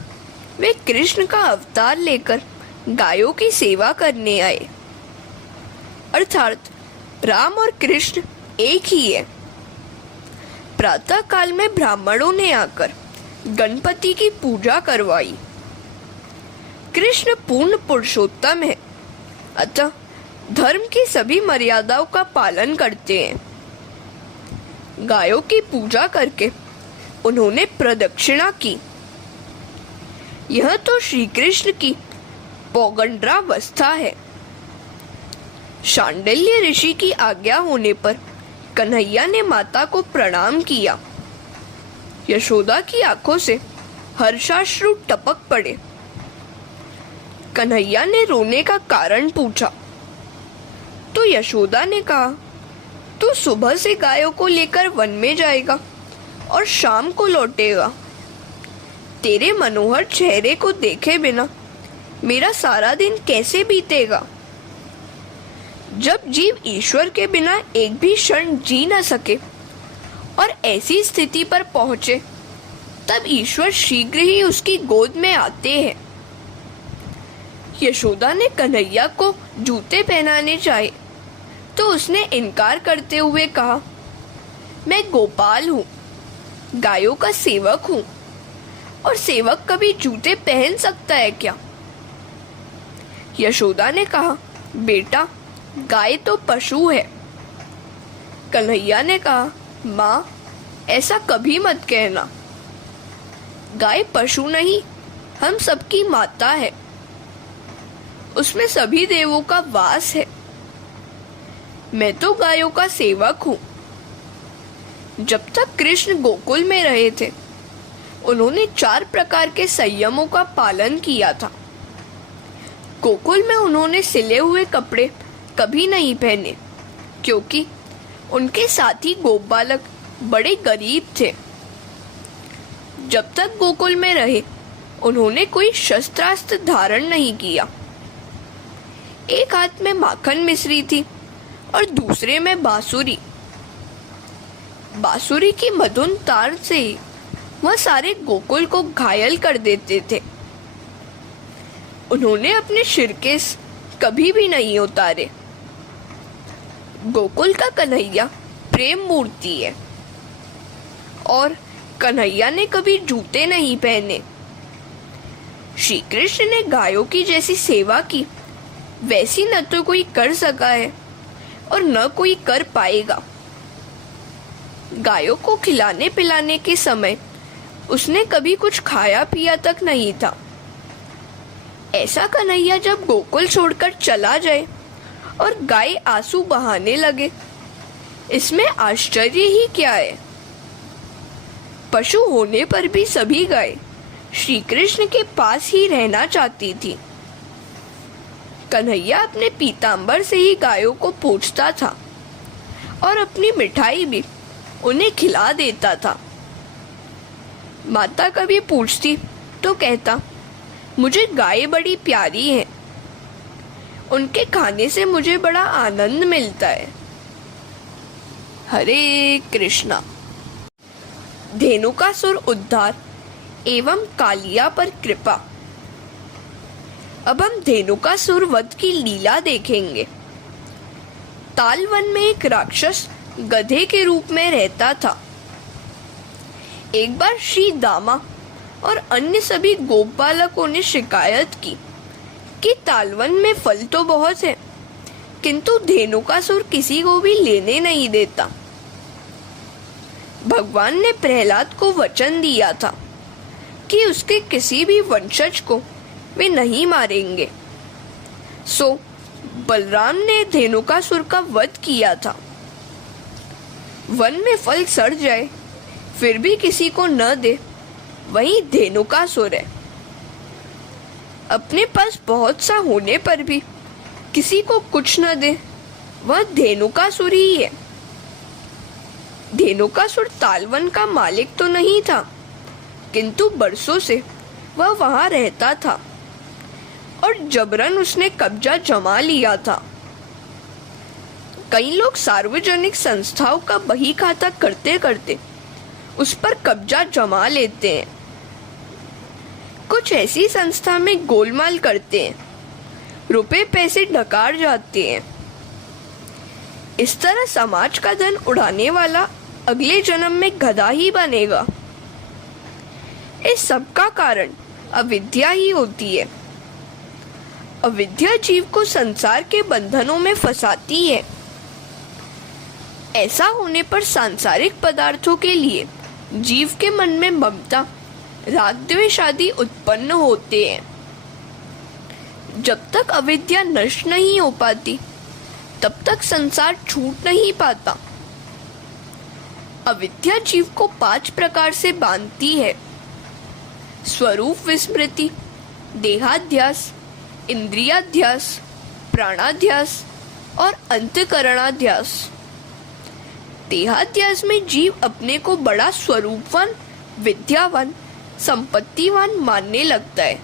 वे कृष्ण का अवतार लेकर गायों की सेवा करने आए। अर्थात राम और कृष्ण एक ही है। प्रातः काल में ब्राह्मणों ने आकर गणपति की पूजा करवाई। कृष्ण पूर्ण पुरुषोत्तम है, अतः धर्म की सभी मर्यादाओं का पालन करते हैं। गायों की पूजा करके उन्होंने प्रदक्षिणा की। यह तो श्री कृष्ण की पौगंड्रावस्था है। शांडिल्य ऋषि की आज्ञा होने पर कन्हैया ने माता को प्रणाम किया। यशोदा की आंखों से हर्षाश्रु टपक पड़े। कन्हैया ने रोने का कारण पूछा तो यशोदा ने कहा, तू सुबह से गायों को लेकर वन में जाएगा और शाम को लौटेगा। तेरे मनोहर चेहरे को देखे बिना मेरा सारा दिन कैसे बीतेगा? जब जीव ईश्वर के बिना एक भी क्षण जी न सके और ऐसी स्थिति पर पहुंचे, तब ईश्वर शीघ्र ही उसकी गोद में आते हैं। यशोदा ने कन्हैया को जूते पहनाने चाहे तो उसने इनकार करते हुए कहा, मैं गोपाल हूँ, गायों का सेवक हूँ, और सेवक कभी जूते पहन सकता है क्या? यशोदा ने कहा, बेटा गाय तो पशु है। कन्हैया ने कहा, माँ ऐसा कभी मत कहना। गाय पशु नहीं, हम सबकी माता है। उसमें सभी देवों का वास है। मैं तो गायों का सेवक हूँ। जब तक कृष्ण गोकुल में रहे थे, उन्होंने 4 प्रकार के संयमों का पालन किया था। गोकुल में उन्होंने सिले हुए कपड़े कभी नहीं पहने, क्योंकि उनके साथी गोप बालक बड़े गरीब थे। जब तक गोकुल में रहे, उन्होंने कोई शस्त्रास्त्र धारण नहीं किया। एक हाथ में माखन मिश्री थी और दूसरे में बांसुरी। बांसुरी की मधुर तार से वह सारे गोकुल को घायल कर देते थे। उन्होंने अपने शिरकेश कभी भी नहीं उतारे। गोकुल का कन्हैया प्रेम मूर्ति है, और कन्हैया ने कभी जूते नहीं पहने। श्री कृष्ण ने गायों की जैसी सेवा की, वैसी न तो कोई कर सका है और न कोई कर पाएगा। गायों को खिलाने पिलाने के समय उसने कभी कुछ खाया पिया तक नहीं था। ऐसा कन्हैया जब गोकुल छोड़कर चला जाए और गाय आंसू बहाने लगे, इसमें आश्चर्य ही क्या है? पशु होने पर भी सभी गाय श्री कृष्ण के पास ही रहना चाहती थी। कन्हैया अपने पीतांबर से ही गायों को पूछता था और अपनी मिठाई भी उन्हें खिला देता था। माता कभी पूछती तो कहता, मुझे गाय बड़ी प्यारी है, उनके खाने से मुझे बड़ा आनंद मिलता है। हरे कृष्णा। धेनुकासुर उद्धार एवं कालिया पर कृपा। अब हम धेनुकासुर वध की लीला देखेंगे। तालवन में एक राक्षस गधे के रूप में रहता था। एक बार श्री दामा और अन्य सभी गोप बालकों ने शिकायत की कि तालवन में फल तो बहुत है, किंतु धेनुकासुर किसी को भी लेने नहीं देता। भगवान ने प्रहलाद को वचन दिया था कि उसके किसी भी वंशज को वे नहीं मारेंगे। सो बलराम ने धेनुकासुर का वध किया था। वन में फल सड़ जाए फिर भी किसी को न दे, वही धेनुकासुर है। अपने पास बहुत सा होने पर भी किसी को कुछ न दे, वह धेनुकासुर ही है। धेनुकासुर तालवन का मालिक तो नहीं था, किंतु बरसों से वह वहां रहता था और जबरन उसने कब्जा जमा लिया था। कई लोग सार्वजनिक संस्थाओं का बही खाता करते करते उस पर कब्जा जमा लेते हैं। कुछ ऐसी संस्था में गोलमाल करते हैं, रुपए पैसे डकार जाते हैं। इस तरह समाज का धन उड़ाने वाला अगले जन्म में गधा ही बनेगा। इस सब का कारण अविद्या ही होती है। अविद्या जीव को संसार के बंधनों में फंसाती है। ऐसा होने पर सांसारिक पदार्थों के लिए जीव के मन में ममता, राग द्वेष आदि उत्पन्न होते हैं। जब तक अविद्या नष्ट नहीं हो पाती तब तक संसार छूट नहीं पाता। अविद्या जीव को 5 प्रकार से बांधती है: स्वरूप विस्मृति, देहाध्यास, इंद्रियाध्यास, प्राणाध्यास और अंतःकरणाध्यास। देहाध्यास में जीव अपने को बड़ा स्वरूपवान, विद्यावान, संपत्तिवान मानने लगता है,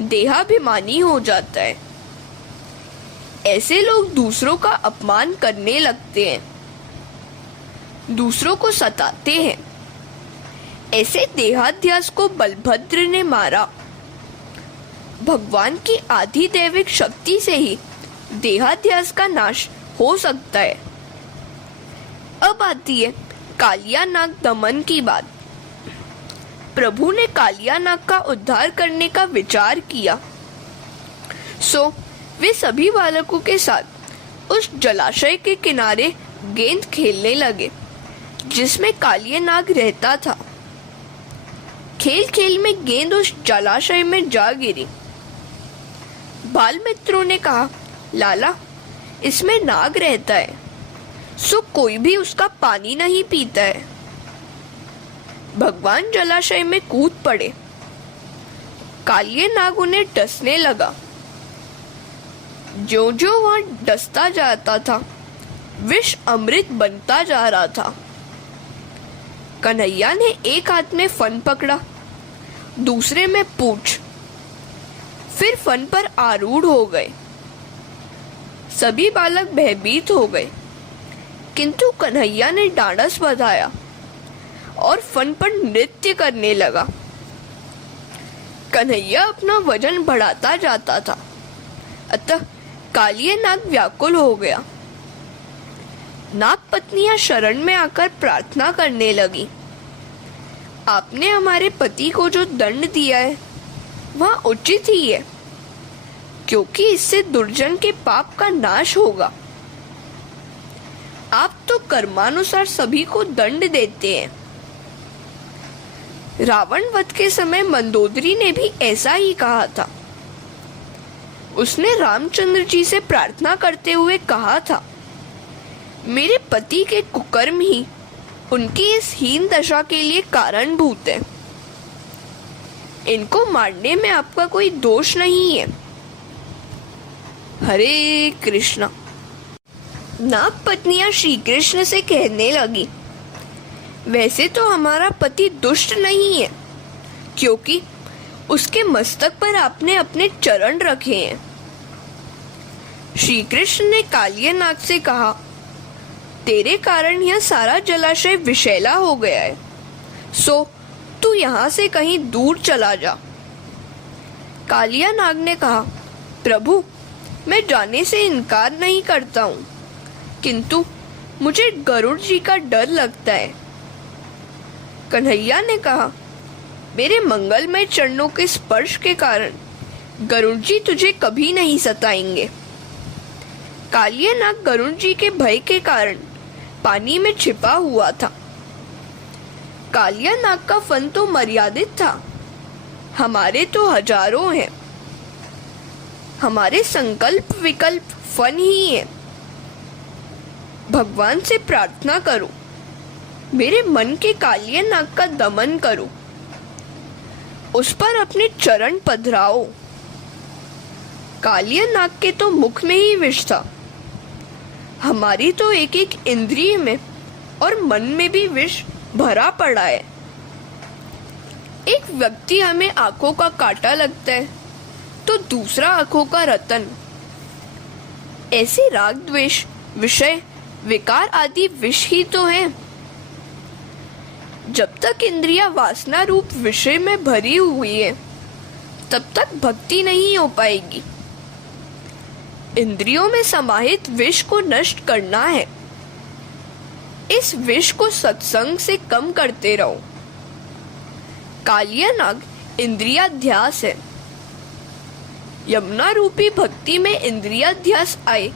देहाभिमानी हो जाता है। ऐसे लोग दूसरों का अपमान करने लगते हैं, दूसरों को सताते हैं। ऐसे देहाध्यास को बलभद्र ने मारा। भगवान की आधिदैविक शक्ति से ही देहाध्यास का नाश हो सकता है। अब आती है कालिया नाग दमन की बात। प्रभु ने कालिया नाग का उद्धार करने का विचार किया, सो वे सभी बालकों के साथ उस जलाशय के किनारे गेंद खेलने लगे जिसमें कालिया नाग रहता था। खेल खेल में गेंद उस जलाशय में जा गिरी। बाल मित्रों ने कहा, लाला, इसमें नाग रहता है, सो कोई भी उसका पानी नहीं पीता है। भगवान जलाशय में कूद पड़े। कालिया नाग उन्हें डसने लगा। जो जो वहां डसता जाता था विष अमृत बनता जा रहा था। कन्हैया ने एक हाथ में फन पकड़ा, दूसरे में पूंछ, फिर फन पर आरूढ़ हो गए। सभी बालक भयभीत हो गए, किंतु कन्हैया ने डांडस बंधाया और फन पर नृत्य करने लगा। कन्हैया अपना वजन बढ़ाता जाता था, अतः कालिया नाग व्याकुल हो गया। नाग पत्नियां शरण में आकर प्रार्थना करने लगी, आपने हमारे पति को जो दंड दिया है वह उचित ही है, क्योंकि इससे दुर्जन के पाप का नाश होगा। आप तो कर्मानुसार सभी को दंड देते हैं। रावण वध के समय मंदोदरी ने भी ऐसा ही कहा था। उसने रामचंद्र जी से प्रार्थना करते हुए कहा था, मेरे पति के कुकर्म ही उनकी इस हीन दशा के लिए कारणभूत है। इनको मारने में आपका कोई दोष नहीं है। हरे कृष्णा। नाग पत्नियां श्री कृष्ण से कहने लगी, वैसे तो हमारा पति दुष्ट नहीं है, क्योंकि उसके मस्तक पर आपने अपने चरण रखे हैं। श्री कृष्ण ने कालिया नाग से कहा, तेरे कारण यह सारा जलाशय विषैला हो गया है, सो तू यहाँ से कहीं दूर चला जा। कालिया नाग ने कहा, प्रभु, मैं जाने से इनकार नहीं करता हूँ, किंतु मुझे गरुड़ जी का डर लगता है। कन्हैया ने कहा, मेरे मंगलमय चरणों के स्पर्श के कारण गरुड़ जी तुझे कभी नहीं सताएंगे। कालिया नाग गरुड़ जी के भय के कारण पानी में छिपा हुआ था। कालिया नाग का फन तो मर्यादित था, हमारे तो हजारों हैं। हमारे संकल्प विकल्प फन ही है। भगवान से प्रार्थना करो, मेरे मन के कालिया नाग का दमन करो, उस पर अपने चरण पधराओ। कालिया नाग के तो मुख में ही विष था, हमारी तो एक एक इंद्रिय में और मन में भी विष भरा पड़ा है। एक व्यक्ति हमें आंखों का कांटा लगता है तो दूसरा आंखों का रतन। ऐसे राग द्वेष विषय विकार आदि विष ही तो हैं। जब तक इंद्रिया वासना रूप विषय में भरी हुई है तब तक भक्ति नहीं हो पाएगी। इंद्रियों में समाहित विष को नष्ट करना है। इस विष को सत्संग से कम करते रहो। कालिया नाग इंद्रियाध्यास है। यमुना रूपी भक्ति में इंद्रियाध्यास आए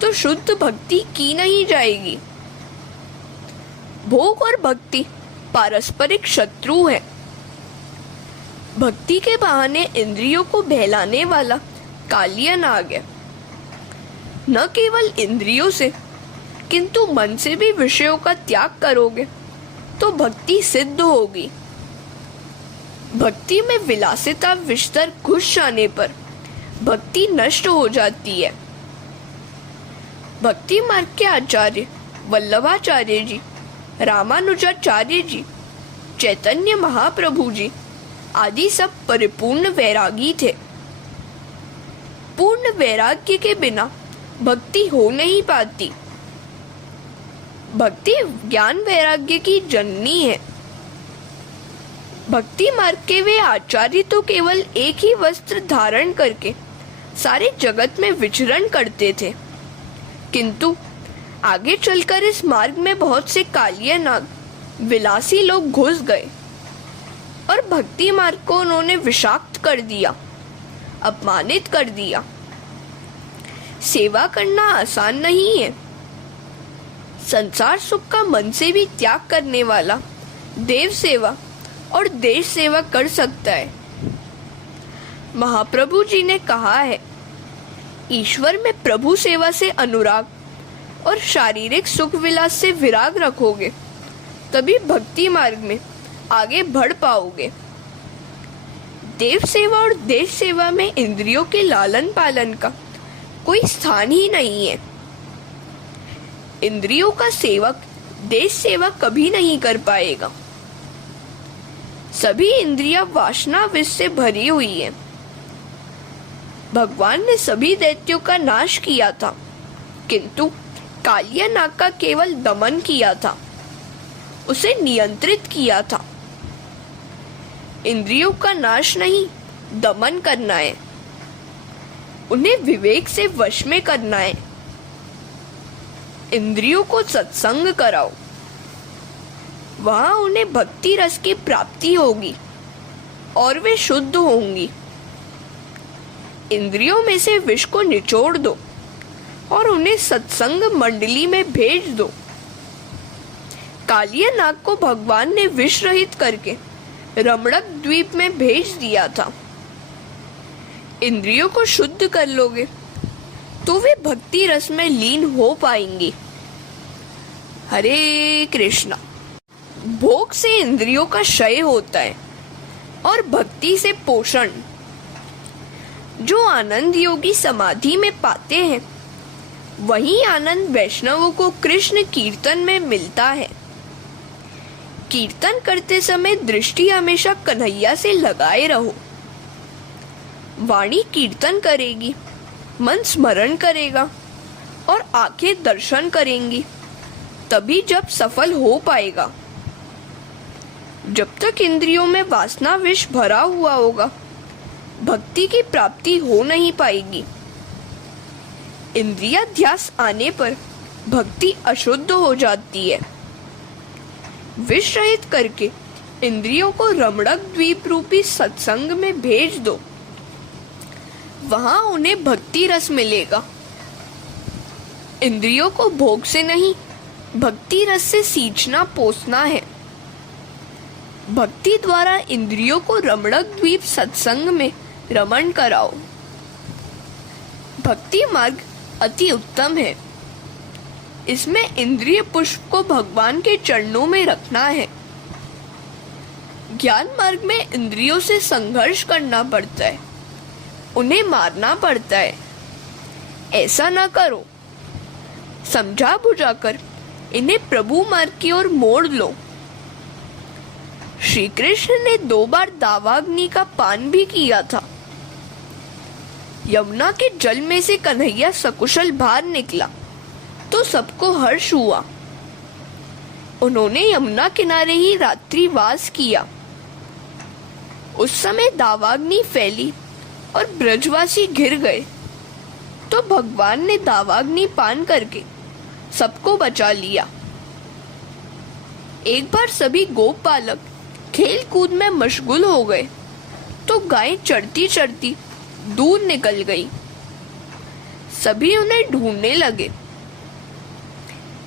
तो शुद्ध भक्ति की नहीं जाएगी। भोग और भक्ति पारस्परिक शत्रु है। भक्ति के बहाने इंद्रियों को बहलाने वाला कालिया नाग है। न केवल इंद्रियों से किंतु मन से भी विषयों का त्याग करोगे तो भक्ति सिद्ध होगी। भक्ति में विलासिता विस्तर घुस जाने पर भक्ति नष्ट हो जाती है। भक्ति मार्ग के आचार्य वल्लभाचार्य जी, रामानुजाचार्य जी, चैतन्य महाप्रभु जी आदि सब परिपूर्ण वैरागी थे। पूर्ण वैराग्य के बिना भक्ति हो नहीं पाती। भक्ति ज्ञान वैराग्य की जननी है। भक्ति मार्ग के वे आचार्य तो केवल एक ही वस्त्र धारण करके सारे जगत में विचरण करते थे, किंतु आगे चलकर इस मार्ग में बहुत से कालिया नाग विलासी लोग घुस गए और भक्ति मार्ग को उन्होंने विषाक्त कर दिया, अपमानित कर दिया। सेवा करना आसान नहीं है। संसार सुख का मन से भी त्याग करने वाला देव सेवा और देश सेवा कर सकता है। महाप्रभु जी ने कहा है, ईश्वर में प्रभु सेवा से अनुराग और शारीरिक सुख विलास से विराग रखोगे तभी भक्ति मार्ग में आगे बढ़ पाओगे। देव सेवा और देश सेवा में इंद्रियों के लालन पालन का कोई स्थान ही नहीं है। इंद्रियों का सेवक देश सेवा कभी नहीं कर पाएगा। सभी इंद्रियां वासना विष से भरी हुई है। भगवान ने सभी दैत्यों का नाश किया था, किंतु कालिया नाग का केवल दमन किया था, उसे नियंत्रित किया था। इंद्रियों का नाश नहीं, दमन करना है। उन्हें विवेक से वश में करना है। इंद्रियों को सत्संग कराओ, वहां उन्हें भक्ति रस की प्राप्ति होगी और वे शुद्ध होंगी। इंद्रियों में से विष को निचोड़ दो और उन्हें सत्संग मंडली में भेज दो। कालिया नाग को भगवान ने विष रहित करके रमणक द्वीप में भेज दिया था। इंद्रियों को शुद्ध कर लोगे तो वे भक्ति रस में लीन हो पाएंगी। हरे कृष्णा। भोग से इंद्रियों का क्षय होता है और भक्ति से पोषण। जो आनंद योगी समाधि में पाते हैं वही आनंद वैष्णवों को कृष्ण कीर्तन में मिलता है। कीर्तन करते समय दृष्टि हमेशा कन्हैया से लगाए रहो। वाणी कीर्तन करेगी, मन स्मरण करेगा और आंखें दर्शन करेंगी, तभी जब सफल हो पाएगा। जब तक इंद्रियों में वासना विष भरा हुआ होगा भक्ति की प्राप्ति हो नहीं पाएगी। इंद्रियाध्यास आने पर भक्ति अशुद्ध हो जाती है। विष रहित करके इंद्रियों को रमणक द्वीप रूपी सत्संग में भेज दो, वहां उन्हें भक्ति रस मिलेगा। इंद्रियों को भोग से नहीं, भक्ति रस से सींचना पोसना है। भक्ति द्वारा इंद्रियों को रमणक द्वीप सत्संग में रमण कराओ। भक्ति मार्ग अति उत्तम है। इसमें इंद्रिय पुष्प को भगवान के चरणों में रखना है। ज्ञान मार्ग में इंद्रियों से संघर्ष करना पड़ता है, उन्हें मारना पड़ता है। ऐसा ना करो, समझा बुझाकर इन्हें प्रभु मार्ग की ओर मोड़ लो। श्री कृष्ण ने 2 बार दावाग्नि का पान भी किया था। यमुना के जल में से कन्हैया सकुशल बाहर निकला तो सबको हर्ष हुआ। उन्होंने यमुना किनारे ही रात्रि वास किया। उस समय दावाग्नि फैली और ब्रजवासी घिर गए, तो भगवान ने दावाग्नि पान करके सबको बचा लिया। एक बार सभी गोप बालक खेल कूद में मशगूल हो गए तो गाय चढ़ती चढ़ती दूर निकल गई। सभी उन्हें ढूंढने लगे।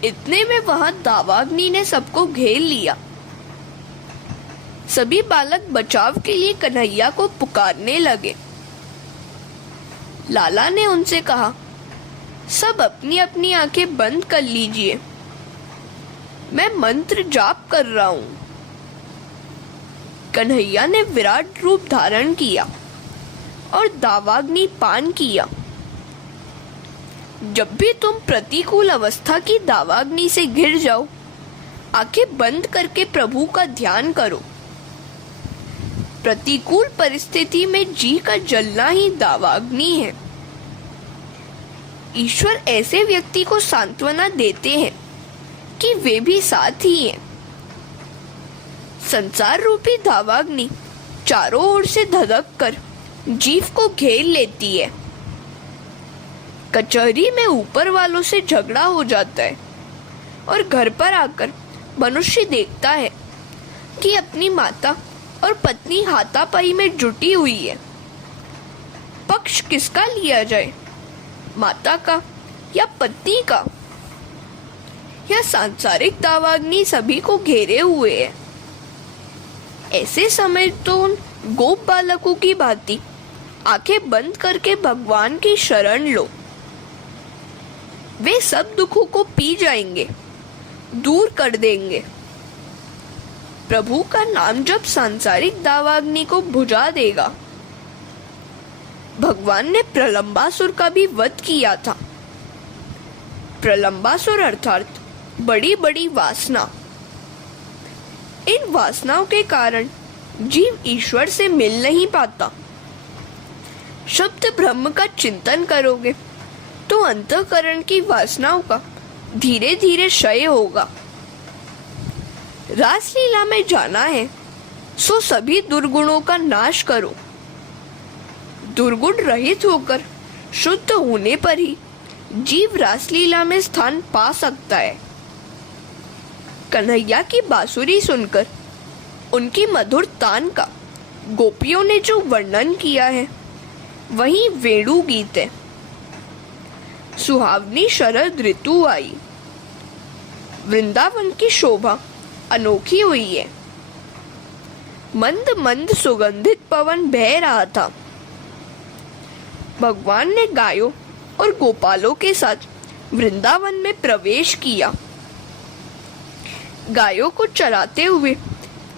इतने में वहां दावाग्नि ने सबको घेर लिया। सभी बालक बचाव के लिए कन्हैया को पुकारने लगे। लाला ने उनसे कहा, सब अपनी अपनी आंखें बंद कर लीजिए, मैं मंत्र जाप कर रहा हूं। कन्हैया ने विराट रूप धारण किया और दावाग्नि पान किया। जब भी तुम प्रतिकूल अवस्था की दावाग्नि से घिर जाओ, आंखें बंद करके प्रभु का ध्यान करो। प्रतिकूल परिस्थिति में जी का जलना ही दावाग्नि है। ईश्वर ऐसे व्यक्ति को सांत्वना देते हैं कि वे भी साथ ही हैं। संसार रूपी दावाग्नि चारों ओर से धधक कर जीव को घेर लेती है। कचहरी में ऊपर वालों से झगड़ा हो जाता है और घर पर आकर मनुष्य देखता है कि अपनी माता और पत्नी हाथापाई में जुटी हुई है। पक्ष किसका लिया जाए, माता का या पत्नी का? यह सांसारिक दावाग्नि सभी को घेरे हुए है। ऐसे समय तो उन गोप बालकों की भांति आंखें बंद करके भगवान की शरण लो। वे सब दुखों को पी जाएंगे, दूर कर देंगे। प्रभु का नाम जब सांसारिक दावाग्नि को बुझा देगा। भगवान ने प्रलंबासुर का भी वध किया था। प्रलंबासुर अर्थात बड़ी बड़ी वासना। इन वासनाओं के कारण जीव ईश्वर से मिल नहीं पाता। शब्द ब्रह्म का चिंतन करोगे तो अंतःकरण की वासनाओं का धीरे धीरे क्षय होगा। रासलीला में जाना है सो सभी दुर्गुणों का नाश करो। दुर्गुण रहित होकर शुद्ध होने पर ही जीव रासलीला में स्थान पा सकता है। कन्हैया की बांसुरी सुनकर उनकी मधुर तान का गोपियों ने जो वर्णन किया है वही वेणु गीत है। सुहावनी शरद ऋतु आई, वृंदावन की शोभा अनोखी हुई है। मंद मंद सुगंधित पवन बह रहा था। भगवान ने गायों और गोपालों के साथ वृंदावन में प्रवेश किया। गायों को चराते हुए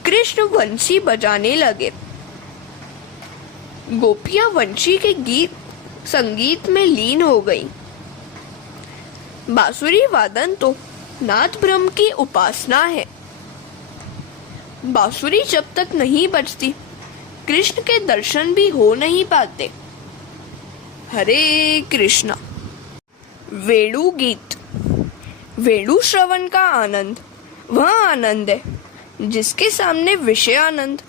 कृष्ण वंशी बजाने लगे। गोपियां वंशी के गीत संगीत में लीन हो गईं। बांसुरी वादन तो नाथ ब्रह्म की उपासना है। बांसुरी जब तक नहीं बजती कृष्ण के दर्शन भी हो नहीं पाते। हरे कृष्णा। वेणु गीत। वेणु श्रवण का आनंद वह आनंद है जिसके सामने विषय आनंद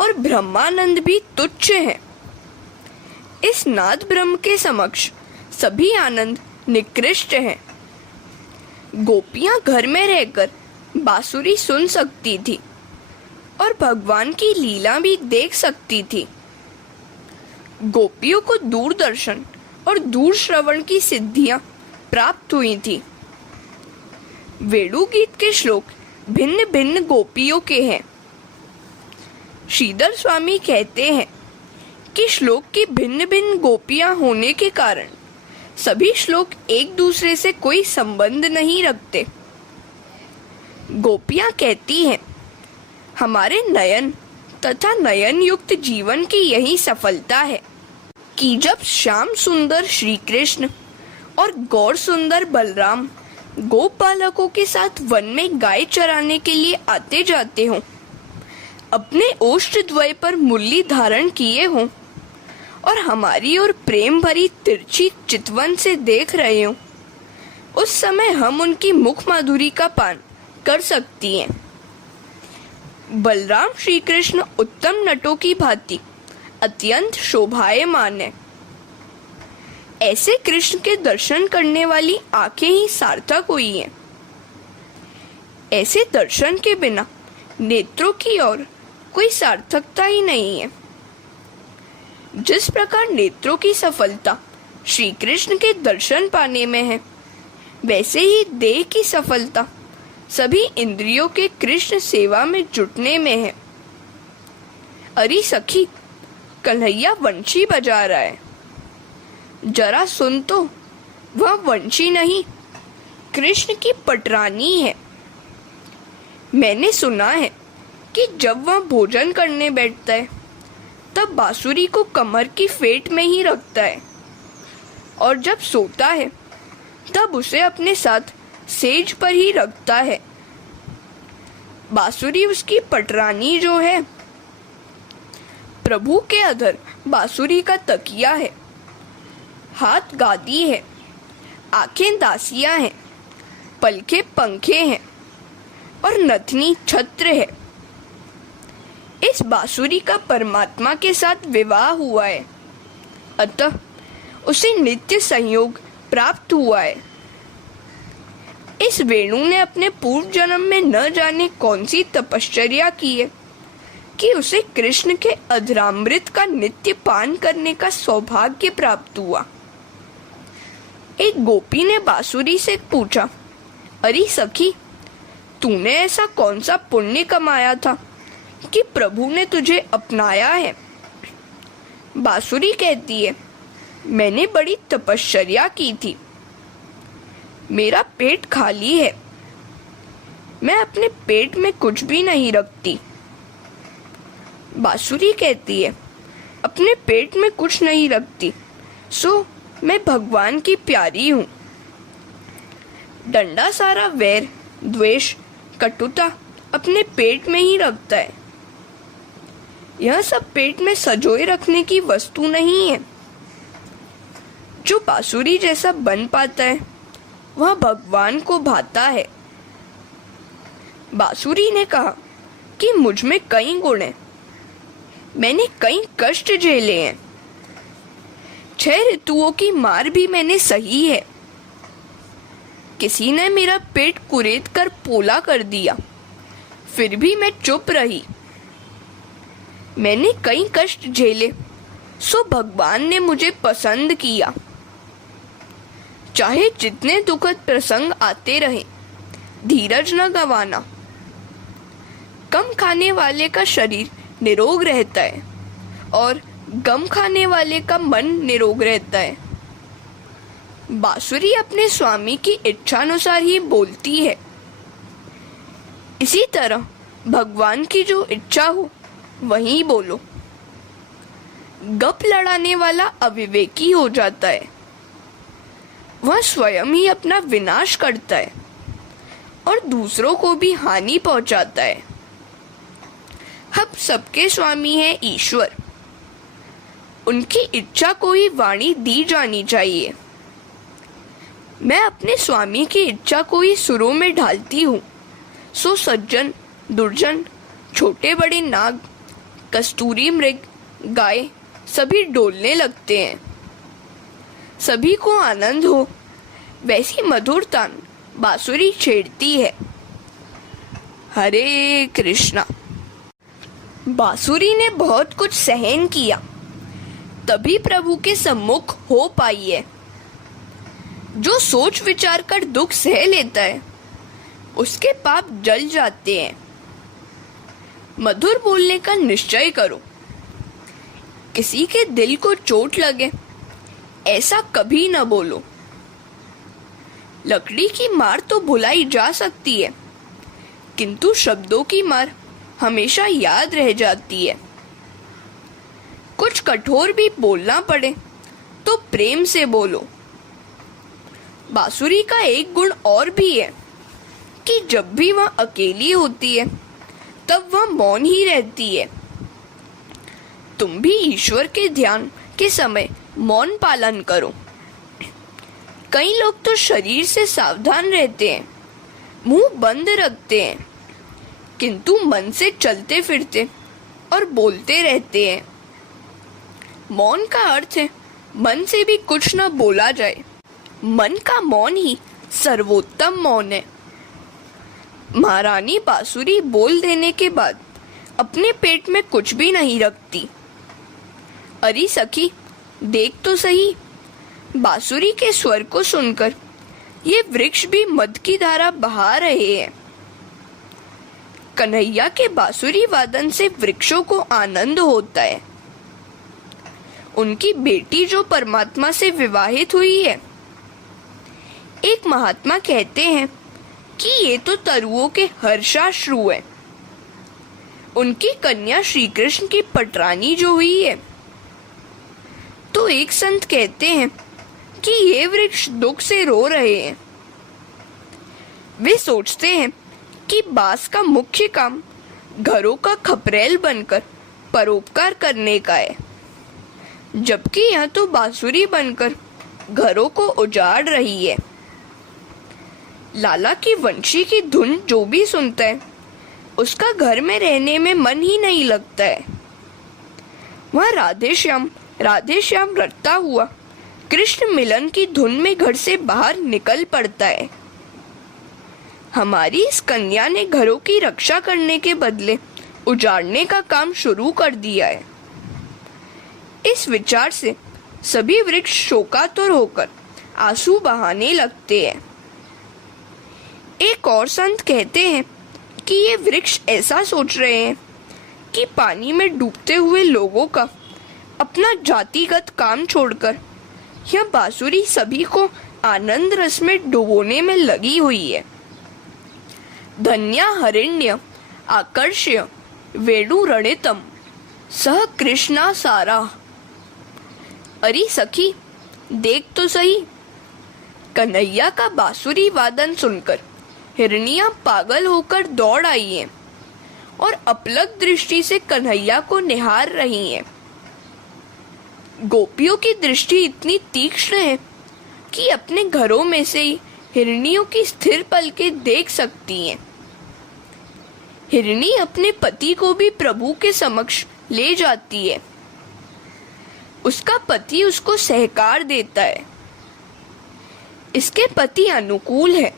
और ब्रह्मानंद भी तुच्छ है। इस नाद ब्रह्म के समक्ष सभी आनंद निकृष्ट हैं। गोपियां घर में रहकर बांसुरी सुन सकती थी और भगवान की लीला भी देख सकती थी। गोपियों को दूरदर्शन और दूर श्रवण की सिद्धियां प्राप्त हुई थी। वेणु गीत के श्लोक भिन्न भिन्न गोपियों के हैं। श्रीधर स्वामी कहते हैं कि श्लोक की भिन्न भिन्न गोपियां होने के कारण सभी श्लोक एक दूसरे से कोई संबंध नहीं रखते। गोपियां कहती हैं, हमारे नयन तथा नयन युक्त जीवन की यही सफलता है कि जब श्याम सुंदर श्री कृष्ण और गौर सुंदर बलराम गोप बालकों के साथ वन में गाय चराने के लिए आते जाते हों, अपने ओष्ठ द्वय पर मुरली धारण किए हों और हमारी ओर प्रेम भरी तिरछी चितवन से देख रहे हों, उस समय हम उनकी मुख माधुरी का पान कर सकती हैं। बलराम श्री कृष्ण उत्तम नटों की भांति अत्यंत शोभायमान है। ऐसे कृष्ण के दर्शन करने वाली आंखें ही सार्थक हुई हैं। ऐसे दर्शन के बिना नेत्रों की ओर कोई सार्थकता ही नहीं है। जिस प्रकार नेत्रों की सफलता श्री कृष्ण के दर्शन पाने में है, वैसे ही देह की सफलता सभी इंद्रियों के कृष्ण सेवा में जुटने में है। अरे सखी, कन्हैया वंशी बजा रहा है, जरा सुन तो, वह वंशी नहीं, कृष्ण की पटरानी है। मैंने सुना है कि जब वह भोजन करने बैठता है तब बांसुरी को कमर की फेट में ही रखता है, और जब सोता है तब उसे अपने साथ सेज पर ही रखता है। बांसुरी उसकी पटरानी जो है, प्रभु के अधर बांसुरी का तकिया है, हाथ गादी है, आंखें दासियां हैं, पलके पंखे हैं और नथनी छत्र है। इस बांसुरी का परमात्मा के साथ विवाह हुआ है, अतः उसे नित्य संयोग प्राप्त हुआ है। इस वेणु ने अपने पूर्व जन्म में न जाने कौन सी तपश्चर्या की है कि उसे कृष्ण के अधरामृत का नित्य पान करने का सौभाग्य प्राप्त हुआ। एक गोपी ने बांसुरी से पूछा, अरे सखी, तूने ऐसा कौन सा पुण्य कमाया था कि प्रभु ने तुझे अपनाया है? बांसुरी कहती है, मैंने बड़ी तपश्चर्या की थी, मेरा पेट खाली है, मैं अपने पेट में कुछ भी नहीं रखती। बांसुरी कहती है, अपने पेट में कुछ नहीं रखती, सो मैं भगवान की प्यारी हूँ। डंडा सारा वैर, द्वेष, कटुता अपने पेट में ही रखता है। यह सब पेट में सजोए रखने की वस्तु नहीं है। जो बांसुरी जैसा बन पाता है वह भगवान को भाता है। बांसुरी ने कहा कि मुझ में कई गुण हैं, मैंने कई कष्ट झेले हैं, 6 ऋतुओं की मार भी मैंने सही है। किसी ने मेरा पेट कुरेद कर पोला कर दिया, फिर भी मैं चुप रही। मैंने कई कष्ट झेले, सो भगवान ने मुझे पसंद किया। चाहे जितने दुखद प्रसंग आते रहे, धीरज न गंवाना। कम खाने वाले का शरीर निरोग रहता है और गम खाने वाले का मन निरोग रहता है। बांसुरी अपने स्वामी की इच्छानुसार ही बोलती है। इसी तरह भगवान की जो इच्छा हो वही बोलो। गप लड़ाने वाला अविवेकी हो जाता है, वह स्वयं ही अपना विनाश करता है और दूसरों को भी हानि पहुंचाता है। हम सबके स्वामी हैं ईश्वर, उनकी इच्छा को ही वाणी दी जानी चाहिए। मैं अपने स्वामी की इच्छा को ही सुरों में ढालती हूँ, सो सज्जन, दुर्जन, छोटे बड़े नाग, कस्तूरी मृग, गाय सभी डोलने लगते हैं। सभी को आनंद हो वैसी मधुर तान बांसुरी छेड़ती है। हरे कृष्णा। बांसुरी ने बहुत कुछ सहन किया, तभी प्रभु के सम्मुख हो पाई है। जो सोच विचार कर दुख सह लेता है, उसके पाप जल जाते हैं। मधुर बोलने का निश्चय करो। किसी के दिल को चोट लगे ऐसा कभी न बोलो। लकड़ी की मार तो भुलाई जा सकती है, किंतु शब्दों की मार हमेशा याद रह जाती है। कुछ कठोर भी बोलना पड़े तो प्रेम से बोलो। बांसुरी का एक गुण और भी है कि जब भी वह अकेली होती है तब वह मौन ही रहती है। तुम भी ईश्वर के ध्यान के समय मौन पालन करो। कई लोग तो शरीर से सावधान रहते हैं, मुंह बंद रखते हैं, किंतु मन से चलते फिरते और बोलते रहते हैं। मौन का अर्थ है मन से भी कुछ न बोला जाए। मन का मौन ही सर्वोत्तम मौन है। महारानी बांसुरी बोल देने के बाद अपने पेट में कुछ भी नहीं रखती। अरे सखी, देख तो सही, बांसुरी के स्वर को सुनकर ये वृक्ष भी मद की धारा बहा रहे हैं। कन्हैया के बांसुरी वादन से वृक्षों को आनंद होता है। उनकी बेटी जो परमात्मा से विवाहित हुई है। एक महात्मा कहते हैं कि ये तो तरुओं के हर्षाश्रु है। उनकी कन्या श्री कृष्ण की पटरानी जो हुई है। तो एक संत कहते हैं कि ये वृक्ष दुख से रो रहे हैं। वे सोचते हैं कि बांस का मुख्य काम घरों का खपरेल बनकर परोपकार करने का है, जबकि यह तो बांसुरी बनकर घरों को उजाड़ रही है। लाला की वंशी की धुन जो भी सुनता है उसका घर में रहने में मन ही नहीं लगता है। वह राधे श्याम रटता हुआ कृष्ण मिलन की धुन में घर से बाहर निकल पड़ता है। हमारी इस कन्या ने घरों की रक्षा करने के बदले उजाड़ने का काम शुरू कर दिया है। इस विचार से सभी वृक्ष शोकातुर होकर आंसू बहाने लगते हैं। एक और संत कहते हैं कि ये वृक्ष ऐसा सोच रहे हैं कि पानी में डूबते हुए लोगों का अपना जातिगत काम छोड़कर यह बांसुरी सभी को आनंद रस में डुबोने में लगी हुई है। धन्या हरिण्य आकर्ष्य वेणुरणितम सह कृष्णा सारा। अरे सखी, देख तो सही, कन्हैया का बांसुरी वादन सुनकर हिरनियां पागल होकर दौड़ आई हैं और अपलक दृष्टि से कन्हैया को निहार रही हैं। गोपियों की दृष्टि इतनी तीक्ष्ण है कि अपने घरों में से ही हिरनियों की स्थिर पलकें देख सकती हैं। हिरनी अपने पति को भी प्रभु के समक्ष ले जाती है। उसका पति उसको सहकार देता है। इसके पति अनुकूल है,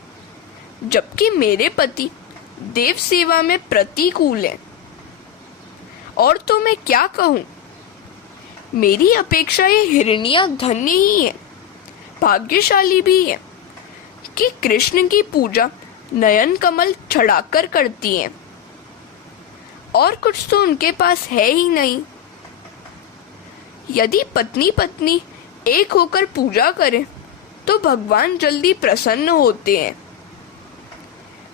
जबकि मेरे पति देव सेवा में प्रतिकूल है। और तो मैं क्या कहूँ, मेरी अपेक्षा ये हिरनियां धन्य ही है, भाग्यशाली भी है कि कृष्ण की पूजा नयन कमल चढ़ाकर करती हैं। और कुछ तो उनके पास है ही नहीं। यदि पत्नी पत्नी एक होकर पूजा करें तो भगवान जल्दी प्रसन्न होते हैं।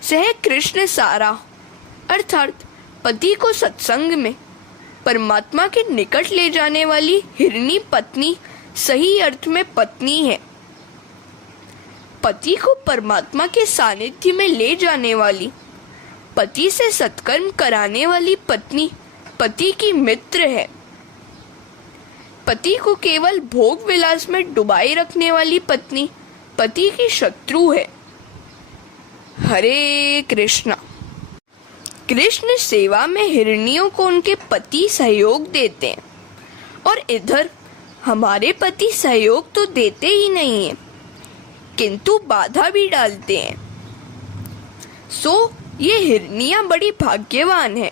सह कृष्ण सारा अर्थात पति को सत्संग में परमात्मा के निकट ले जाने वाली हिरनी पत्नी सही अर्थ में पत्नी है। पति को परमात्मा के सानिध्य में ले जाने वाली, पति से सत्कर्म कराने वाली पत्नी पति की मित्र है। पति को केवल भोग विलास में डुबाए रखने वाली पत्नी पति की शत्रु है। हरे कृष्णा। कृष्ण सेवा में हिरनियों को उनके पति सहयोग देते हैं और इधर हमारे पति सहयोग तो देते ही नहीं हैं, किंतु बाधा भी डालते हैं। सो ये हिरनियां बड़ी भाग्यवान है।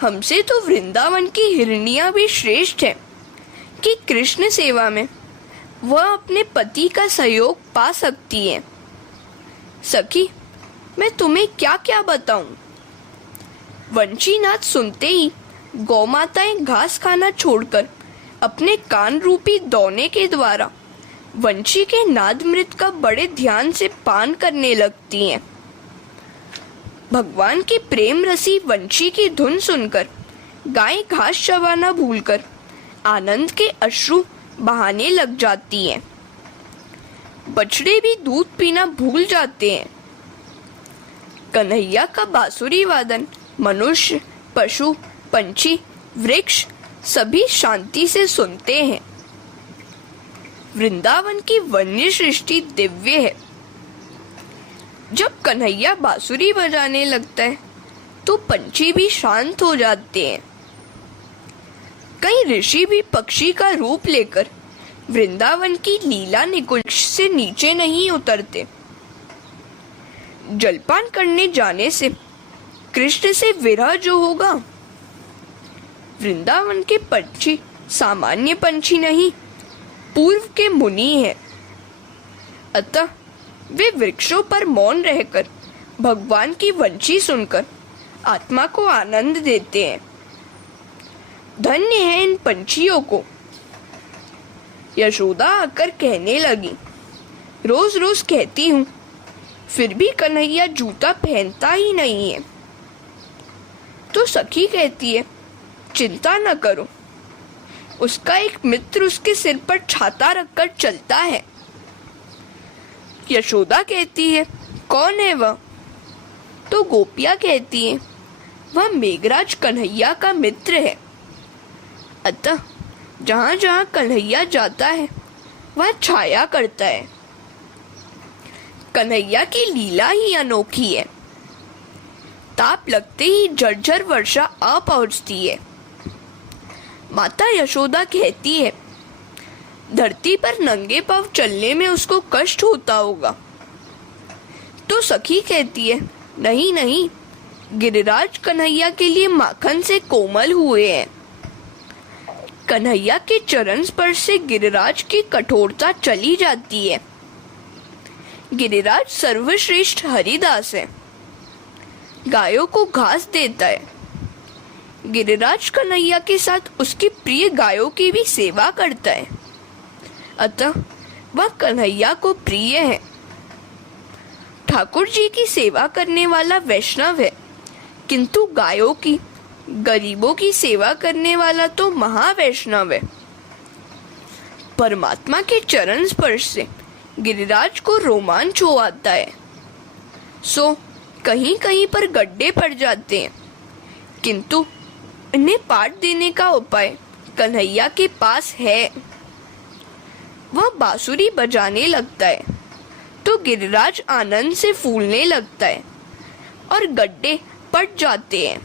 हमसे तो वृंदावन की हिरनियां भी श्रेष्ठ है कि कृष्ण सेवा में वह अपने पति का सहयोग पा सकती है। सखी, मैं तुम्हें क्या क्या बताऊं। वंशीनाथ सुनते ही गौमाताएं घास खाना छोड़कर अपने कान रूपी दौने के द्वारा वंशी के नादमृत का बड़े ध्यान से पान करने लगती हैं। भगवान की प्रेम रसी वंशी की धुन सुनकर गाय घास चबाना भूलकर आनंद के अश्रु बहाने लग जाती हैं। बछड़े भी दूध पीना भूल जाते हैं। कन्हैया का बांसुरी वादन मनुष्य, पशु, पंछी, वृक्ष सभी शांति से सुनते हैं। वृंदावन की वन्य सृष्टि दिव्य है। जब कन्हैया बांसुरी बजाने लगता है तो पंछी भी शांत हो जाते हैं। कई ऋषि भी पक्षी का रूप लेकर वृंदावन की लीला निकुंज से नीचे नहीं उतरते। जलपान करने जाने से कृष्ण से विरह जो होगा। वृंदावन के पंछी सामान्य पंछी नहीं, पूर्व के मुनि हैं। अतः वे वृक्षों पर मौन रहकर भगवान की वंशी सुनकर आत्मा को आनंद देते हैं। धन्य है इन पंछियों को। यशोदा आकर कहने लगी, रोज रोज कहती हूँ, फिर भी कन्हैया जूता पहनता ही नहीं है। तो सखी कहती है, चिंता न करो, उसका एक मित्र उसके सिर पर छाता रखकर चलता है। यशोदा कहती है, कौन है वह? तो गोपियाँ कहती हैं, वह मेघराज कन्हैया का मित्र है। अतः जहाँ जहाँ कन्हैया जाता है वह छाया करता है। कन्हैया की लीला ही अनोखी है। ताप लगते ही झरझर वर्षा आ पहुँचती है। माता यशोदा कहती है, धरती पर नंगे पांव चलने में उसको कष्ट होता होगा। तो सखी कहती है, नहीं नहीं, गिरिराज कन्हैया के लिए माखन से कोमल हुए हैं। कन्हैया के चरण स्पर्श से गिरिराज की कठोरता चली जाती है। गिरिराज सर्वश्रेष्ठ हरिदास है, गायों को घास देता है। गिरिराज कन्हैया के साथ उसकी प्रिय गायों की भी सेवा करता है। अतः वह कन्हैया को प्रिय है। ठाकुर जी की सेवा करने वाला वैष्णव है, किंतु गायों की, गरीबों की सेवा करने वाला तो महावैष्णव है। परमात्मा के चरण स्पर्श से गिरिराज को रोमांच हो आता है। सो कहीं कहीं पर गड्ढे पड़ जाते हैं, किंतु इन्हें पाट देने का उपाय कन्हैया के पास है। वह बांसुरी बजाने लगता है तो गिरिराज आनंद से फूलने लगता है और गड्ढे पट जाते हैं।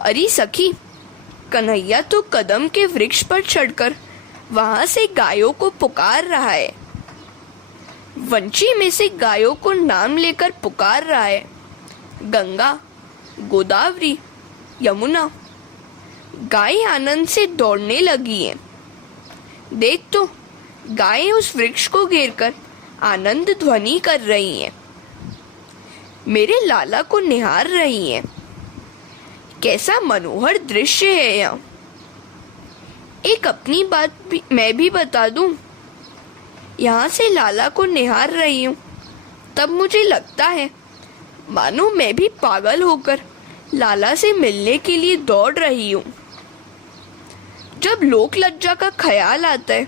अरे सखी, कन्हैया तो कदम के वृक्ष पर चढ़कर वहां से गायों को पुकार रहा है। वंशी में से गायों को नाम लेकर पुकार रहा है, गंगा, गोदावरी, यमुना। गाय आनंद से दौड़ने लगी हैं। देख तो, गायें उस वृक्ष को घेरकर आनंद ध्वनि कर रही हैं, मेरे लाला को निहार रही हैं। कैसा मनोहर दृश्य है यह। एक अपनी बात भी मैं भी बता दूं। यहाँ से लाला को निहार रही हूँ, तब मुझे लगता है मानो मैं भी पागल होकर लाला से मिलने के लिए दौड़ रही हूँ। जब लोक लज्जा का ख्याल आता है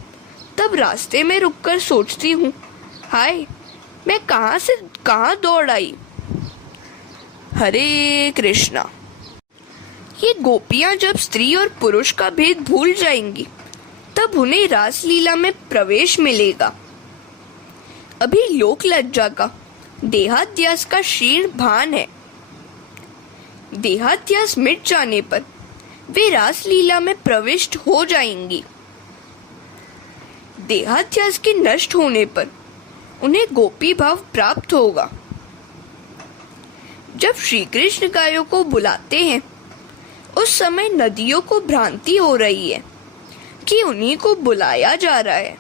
तब रास्ते में रुककर सोचती हूँ, हाय, मैं कहाँ से कहाँ दौड़ आई। हरे कृष्णा। ये गोपियां जब स्त्री और पुरुष का भेद भूल जाएंगी तब उन्हें रासलीला में प्रवेश मिलेगा। अभी लोक लज्जा का, देहाध्यास का क्षीण भान है। देहाध्यास मिट जाने पर वे रासलीला में प्रविष्ट हो जाएंगी। देहाध्यास के नष्ट होने पर उन्हें गोपी भाव प्राप्त होगा। जब श्री कृष्ण गायों को बुलाते हैं उस समय नदियों को भ्रांति हो रही है कि उन्हीं को बुलाया जा रहा है।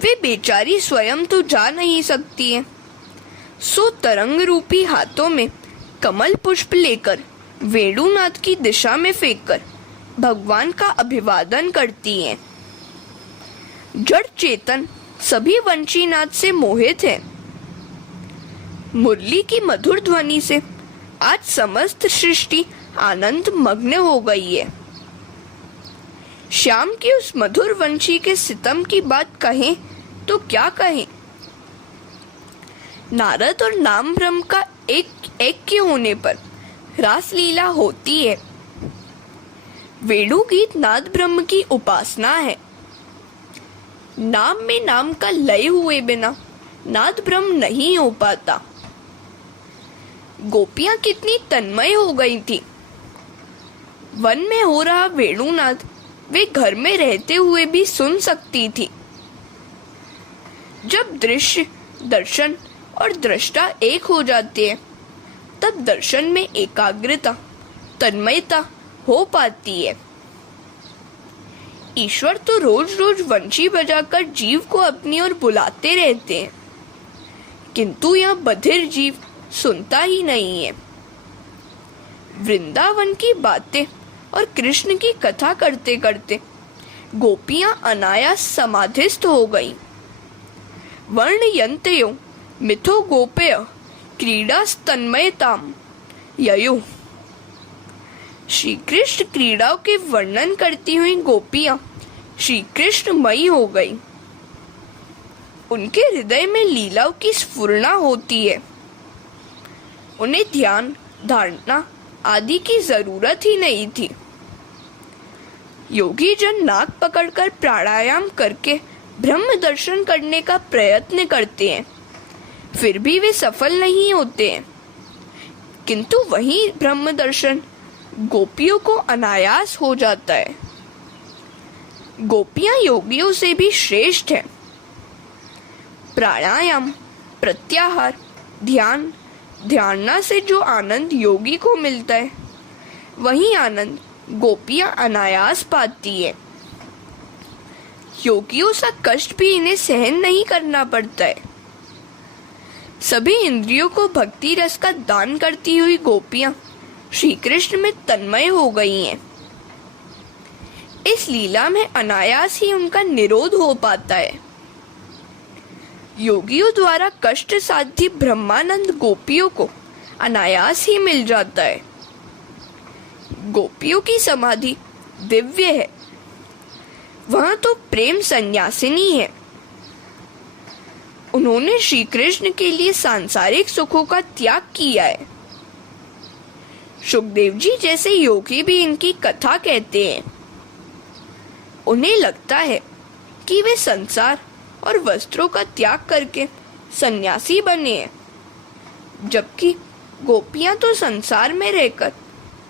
वे बेचारी स्वयं तो जा नहीं सकती हैं, सो तरंग रूपी हाथों में कमल पुष्प लेकर वेणुनाथ की दिशा में फेंककर भगवान का अभिवादन करती हैं। जड़ चेतन सभी वंशीनाद से मोहित हैं। मुरली की मधुर ध्वनि से आज समस्त सृष्टि आनंद मग्न हो गई है। श्याम की उस मधुर वंशी के सितम की बात कहें तो क्या कहें। नारद और नाम ब्रह्म का एक के होने पर रासलीला होती है। वेणु गीत नाद ब्रह्म की उपासना है। नाम में नाम का लय हुए बिना नाद ब्रह्म नहीं हो पाता। गोपियां कितनी तन्मय हो गई थी। वन में हो रहा वेणुनाद वे घर में रहते हुए भी सुन सकती थी। जब दृश्य, दर्शन और दृष्टा एक हो जाते हैं, तब दर्शन में एकाग्रता, तन्मयता हो पाती है। ईश्वर तो रोज रोज वंशी बजाकर जीव को अपनी ओर बुलाते रहते हैं, किंतु यह बधिर जीव सुनता ही नहीं है। वृंदावन की बातें और कृष्ण की कथा करते करते गोपियां अनायास समाधिस्थ हो गईं। वर्णयन्त्यो मिथो गोपय क्रीडास्तन्मयताम ययुः। श्री कृष्ण क्रीड़ाओं के वर्णन करती हुई गोपियां श्री कृष्णमयी हो गई। उनके हृदय में लीलाओं की स्फुरना होती है। उन्हें ध्यान, धारणा आदि की जरूरत ही नहीं थी। योगी जन नाक पकड़कर प्राणायाम करके ब्रह्म दर्शन करने का प्रयत्न करते हैं, फिर भी वे सफल नहीं होते हैं, किंतु वही ब्रह्म दर्शन गोपियों को अनायास हो जाता है। गोपियां योगियों से भी श्रेष्ठ हैं। प्राणायाम, प्रत्याहार, ध्यान, ध्यान से जो आनंद योगी को मिलता है, वही आनंद गोपियां अनायास पाती है। योगियों सा कष्ट भी इन्हें सहन नहीं करना पड़ता है। सभी इंद्रियों को भक्ति रस का दान करती हुई गोपियां श्री कृष्ण में तन्मय हो गई हैं। इस लीला में अनायास ही उनका निरोध हो पाता है। योगियों द्वारा कष्ट साध्य ब्रह्मानंद गोपियों को अनायास ही मिल जाता है। गोपियों की समाधि दिव्य है। वह तो प्रेम संन्यासिनी है। उन्होंने श्री कृष्ण के लिए सांसारिक सुखों का त्याग किया है। सुखदेव जी जैसे योगी भी इनकी कथा कहते हैं। उन्हें लगता है कि वे संसार और वस्त्रों का त्याग करके सन्यासी बने हैं, जबकि गोपियां तो संसार में रहकर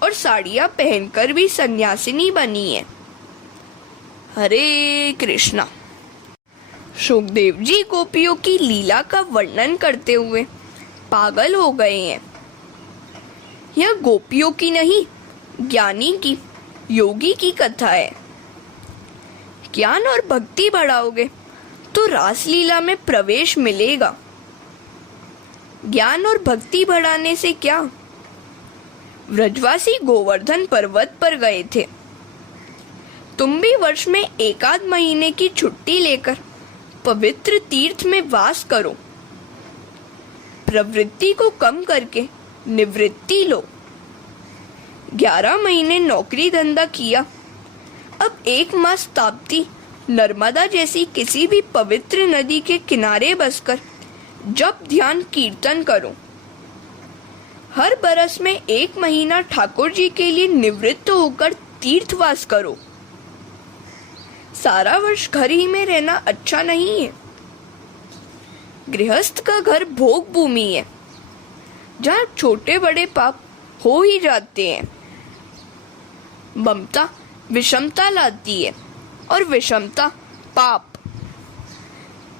और साड़ियां पहनकर भी सन्यासिनी बनी है। हरे कृष्णा। सुखदेव जी गोपियों की लीला का वर्णन करते हुए पागल हो गए हैं। यह गोपियों की नहीं, ज्ञानी की, योगी की कथा है। ज्ञान और भक्ति बढ़ाओगे तो रासलीला में प्रवेश मिलेगा। ज्ञान और भक्ति बढ़ाने से क्या? व्रजवासी गोवर्धन पर्वत पर गए थे। तुम भी वर्ष में 1 महीने की छुट्टी लेकर पवित्र तीर्थ में वास करो। प्रवृत्ति को कम करके निवृत्ति लो। 11 महीने नौकरी धंधा किया, अब 1 मास ताप्ती नर्मदा जैसी किसी भी पवित्र नदी के किनारे बसकर जप, ध्यान, कीर्तन करो। हर बरस में 1 महीना ठाकुर जी के लिए निवृत्त होकर तीर्थवास करो। सारा वर्ष घर ही में रहना अच्छा नहीं है। गृहस्थ का घर भोग भूमि है, जहाँ छोटे बड़े पाप हो ही जाते हैं। ममता विषमता लाती है और विषमता पाप।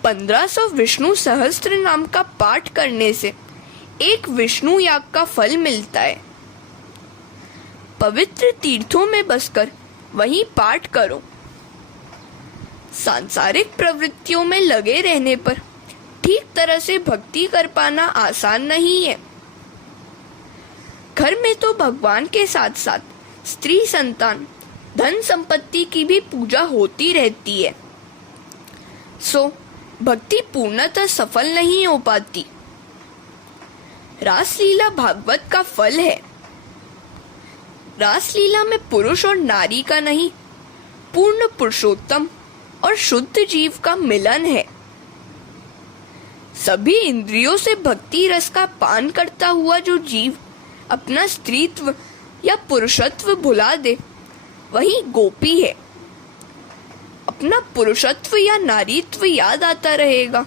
1500 विष्णु सहस्त्र नाम का पाठ करने से 1 विष्णु याग का फल मिलता है। पवित्र तीर्थों में बसकर वहीं पाठ करो। सांसारिक प्रवृत्तियों में लगे रहने पर ठीक तरह से भक्ति कर पाना आसान नहीं है। घर में तो भगवान के साथ साथ स्त्री, संतान, धन संपत्ति की भी पूजा होती रहती है। सो भक्ति पूर्णतः सफल नहीं हो पाती। रासलीला भागवत का फल है। रासलीला में पुरुष और नारी का नहीं, पूर्ण पुरुषोत्तम और शुद्ध जीव का मिलन है। सभी इंद्रियों से भक्ति रस का पान करता हुआ जो जीव अपना स्त्रीत्व या पुरुषत्व भुला दे, वही गोपी है। अपना पुरुषत्व या नारीत्व याद आता रहेगा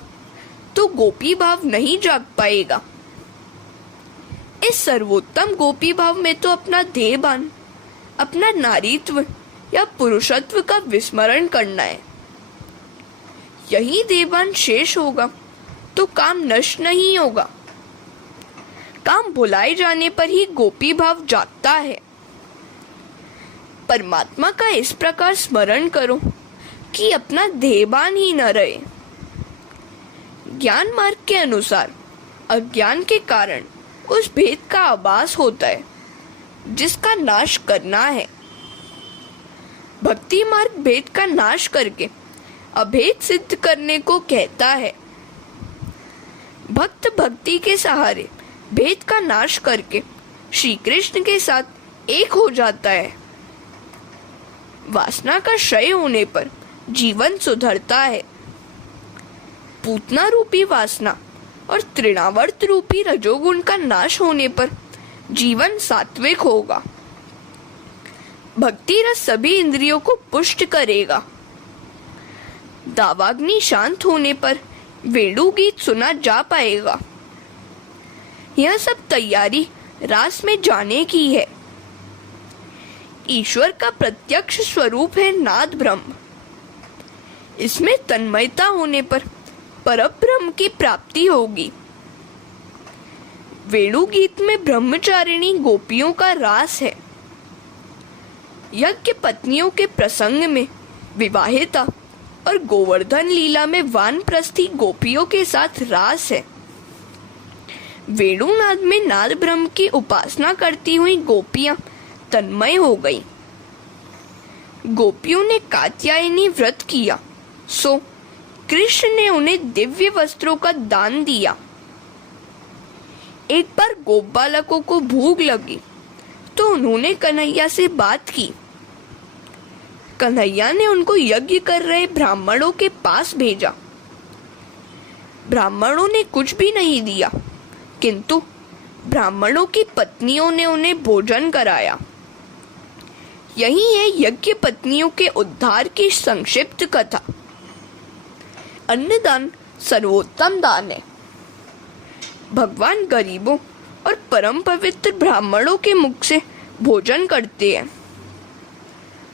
तो गोपी भाव नहीं जाग पाएगा। इस सर्वोत्तम गोपी भाव में तो अपना देहभान, अपना नारीत्व या पुरुषत्व का विस्मरण करना है। यही देहभान शेष होगा तो काम नष्ट नहीं होगा। काम भुलाए जाने पर ही गोपी भाव जागता है। परमात्मा का इस प्रकार स्मरण करो कि अपना देहभान ही न रहे। ज्ञान मार्ग के अनुसार अज्ञान के कारण उस भेद का आभास होता है जिसका नाश करना है। भक्ति मार्ग भेद का नाश करके अभेद सिद्ध करने को कहता है। भक्त भक्ति के सहारे भेद का नाश करके श्री कृष्ण के साथ एक हो जाता है। वासना का क्षय होने पर जीवन सुधरता है। पूतना रूपी वासना और तृणावर्त रूपी रजोगुण का नाश होने पर जीवन सात्विक होगा। भक्ति रस सभी इंद्रियों को पुष्ट करेगा। दावाग्नि शांत होने पर वेणु गीत सुना जा पाएगा। यह सब तैयारी रास में जाने की है। ईश्वर का प्रत्यक्ष स्वरूप है नाद ब्रह्म। इसमें तन्मयता होने पर परब्रह्म की प्राप्ति होगी। वेणु गीत में ब्रह्मचारिणी गोपियों का रास है। यज्ञ पत्नियों के प्रसंग में विवाहिता और गोवर्धन लीला में वानप्रस्थी गोपियों के साथ रास है। वेणुनाद में नाद ब्रह्म की उपासना करती हुई गोपियां तन्मय हो गई। गोपियों ने कात्यायनी व्रत किया, सो कृष्ण ने उन्हें दिव्य वस्त्रों का दान दिया। एक बार गोप बालकों को भूख लगी तो उन्होंने कन्हैया से बात की। कन्हैया ने उनको यज्ञ कर रहे ब्राह्मणों के पास भेजा। ब्राह्मणों ने कुछ भी नहीं दिया, किंतु ब्राह्मणों की पत्नियों ने उन्हें भोजन कराया। यही है यज्ञ पत्नियों के उद्धार की संक्षिप्त कथा। अन्नदान सर्वोत्तम दान है। भगवान गरीबों और परम पवित्र ब्राह्मणों के मुख से भोजन करते हैं।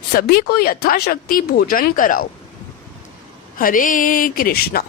सभी को यथाशक्ति भोजन कराओ। हरे कृष्णा।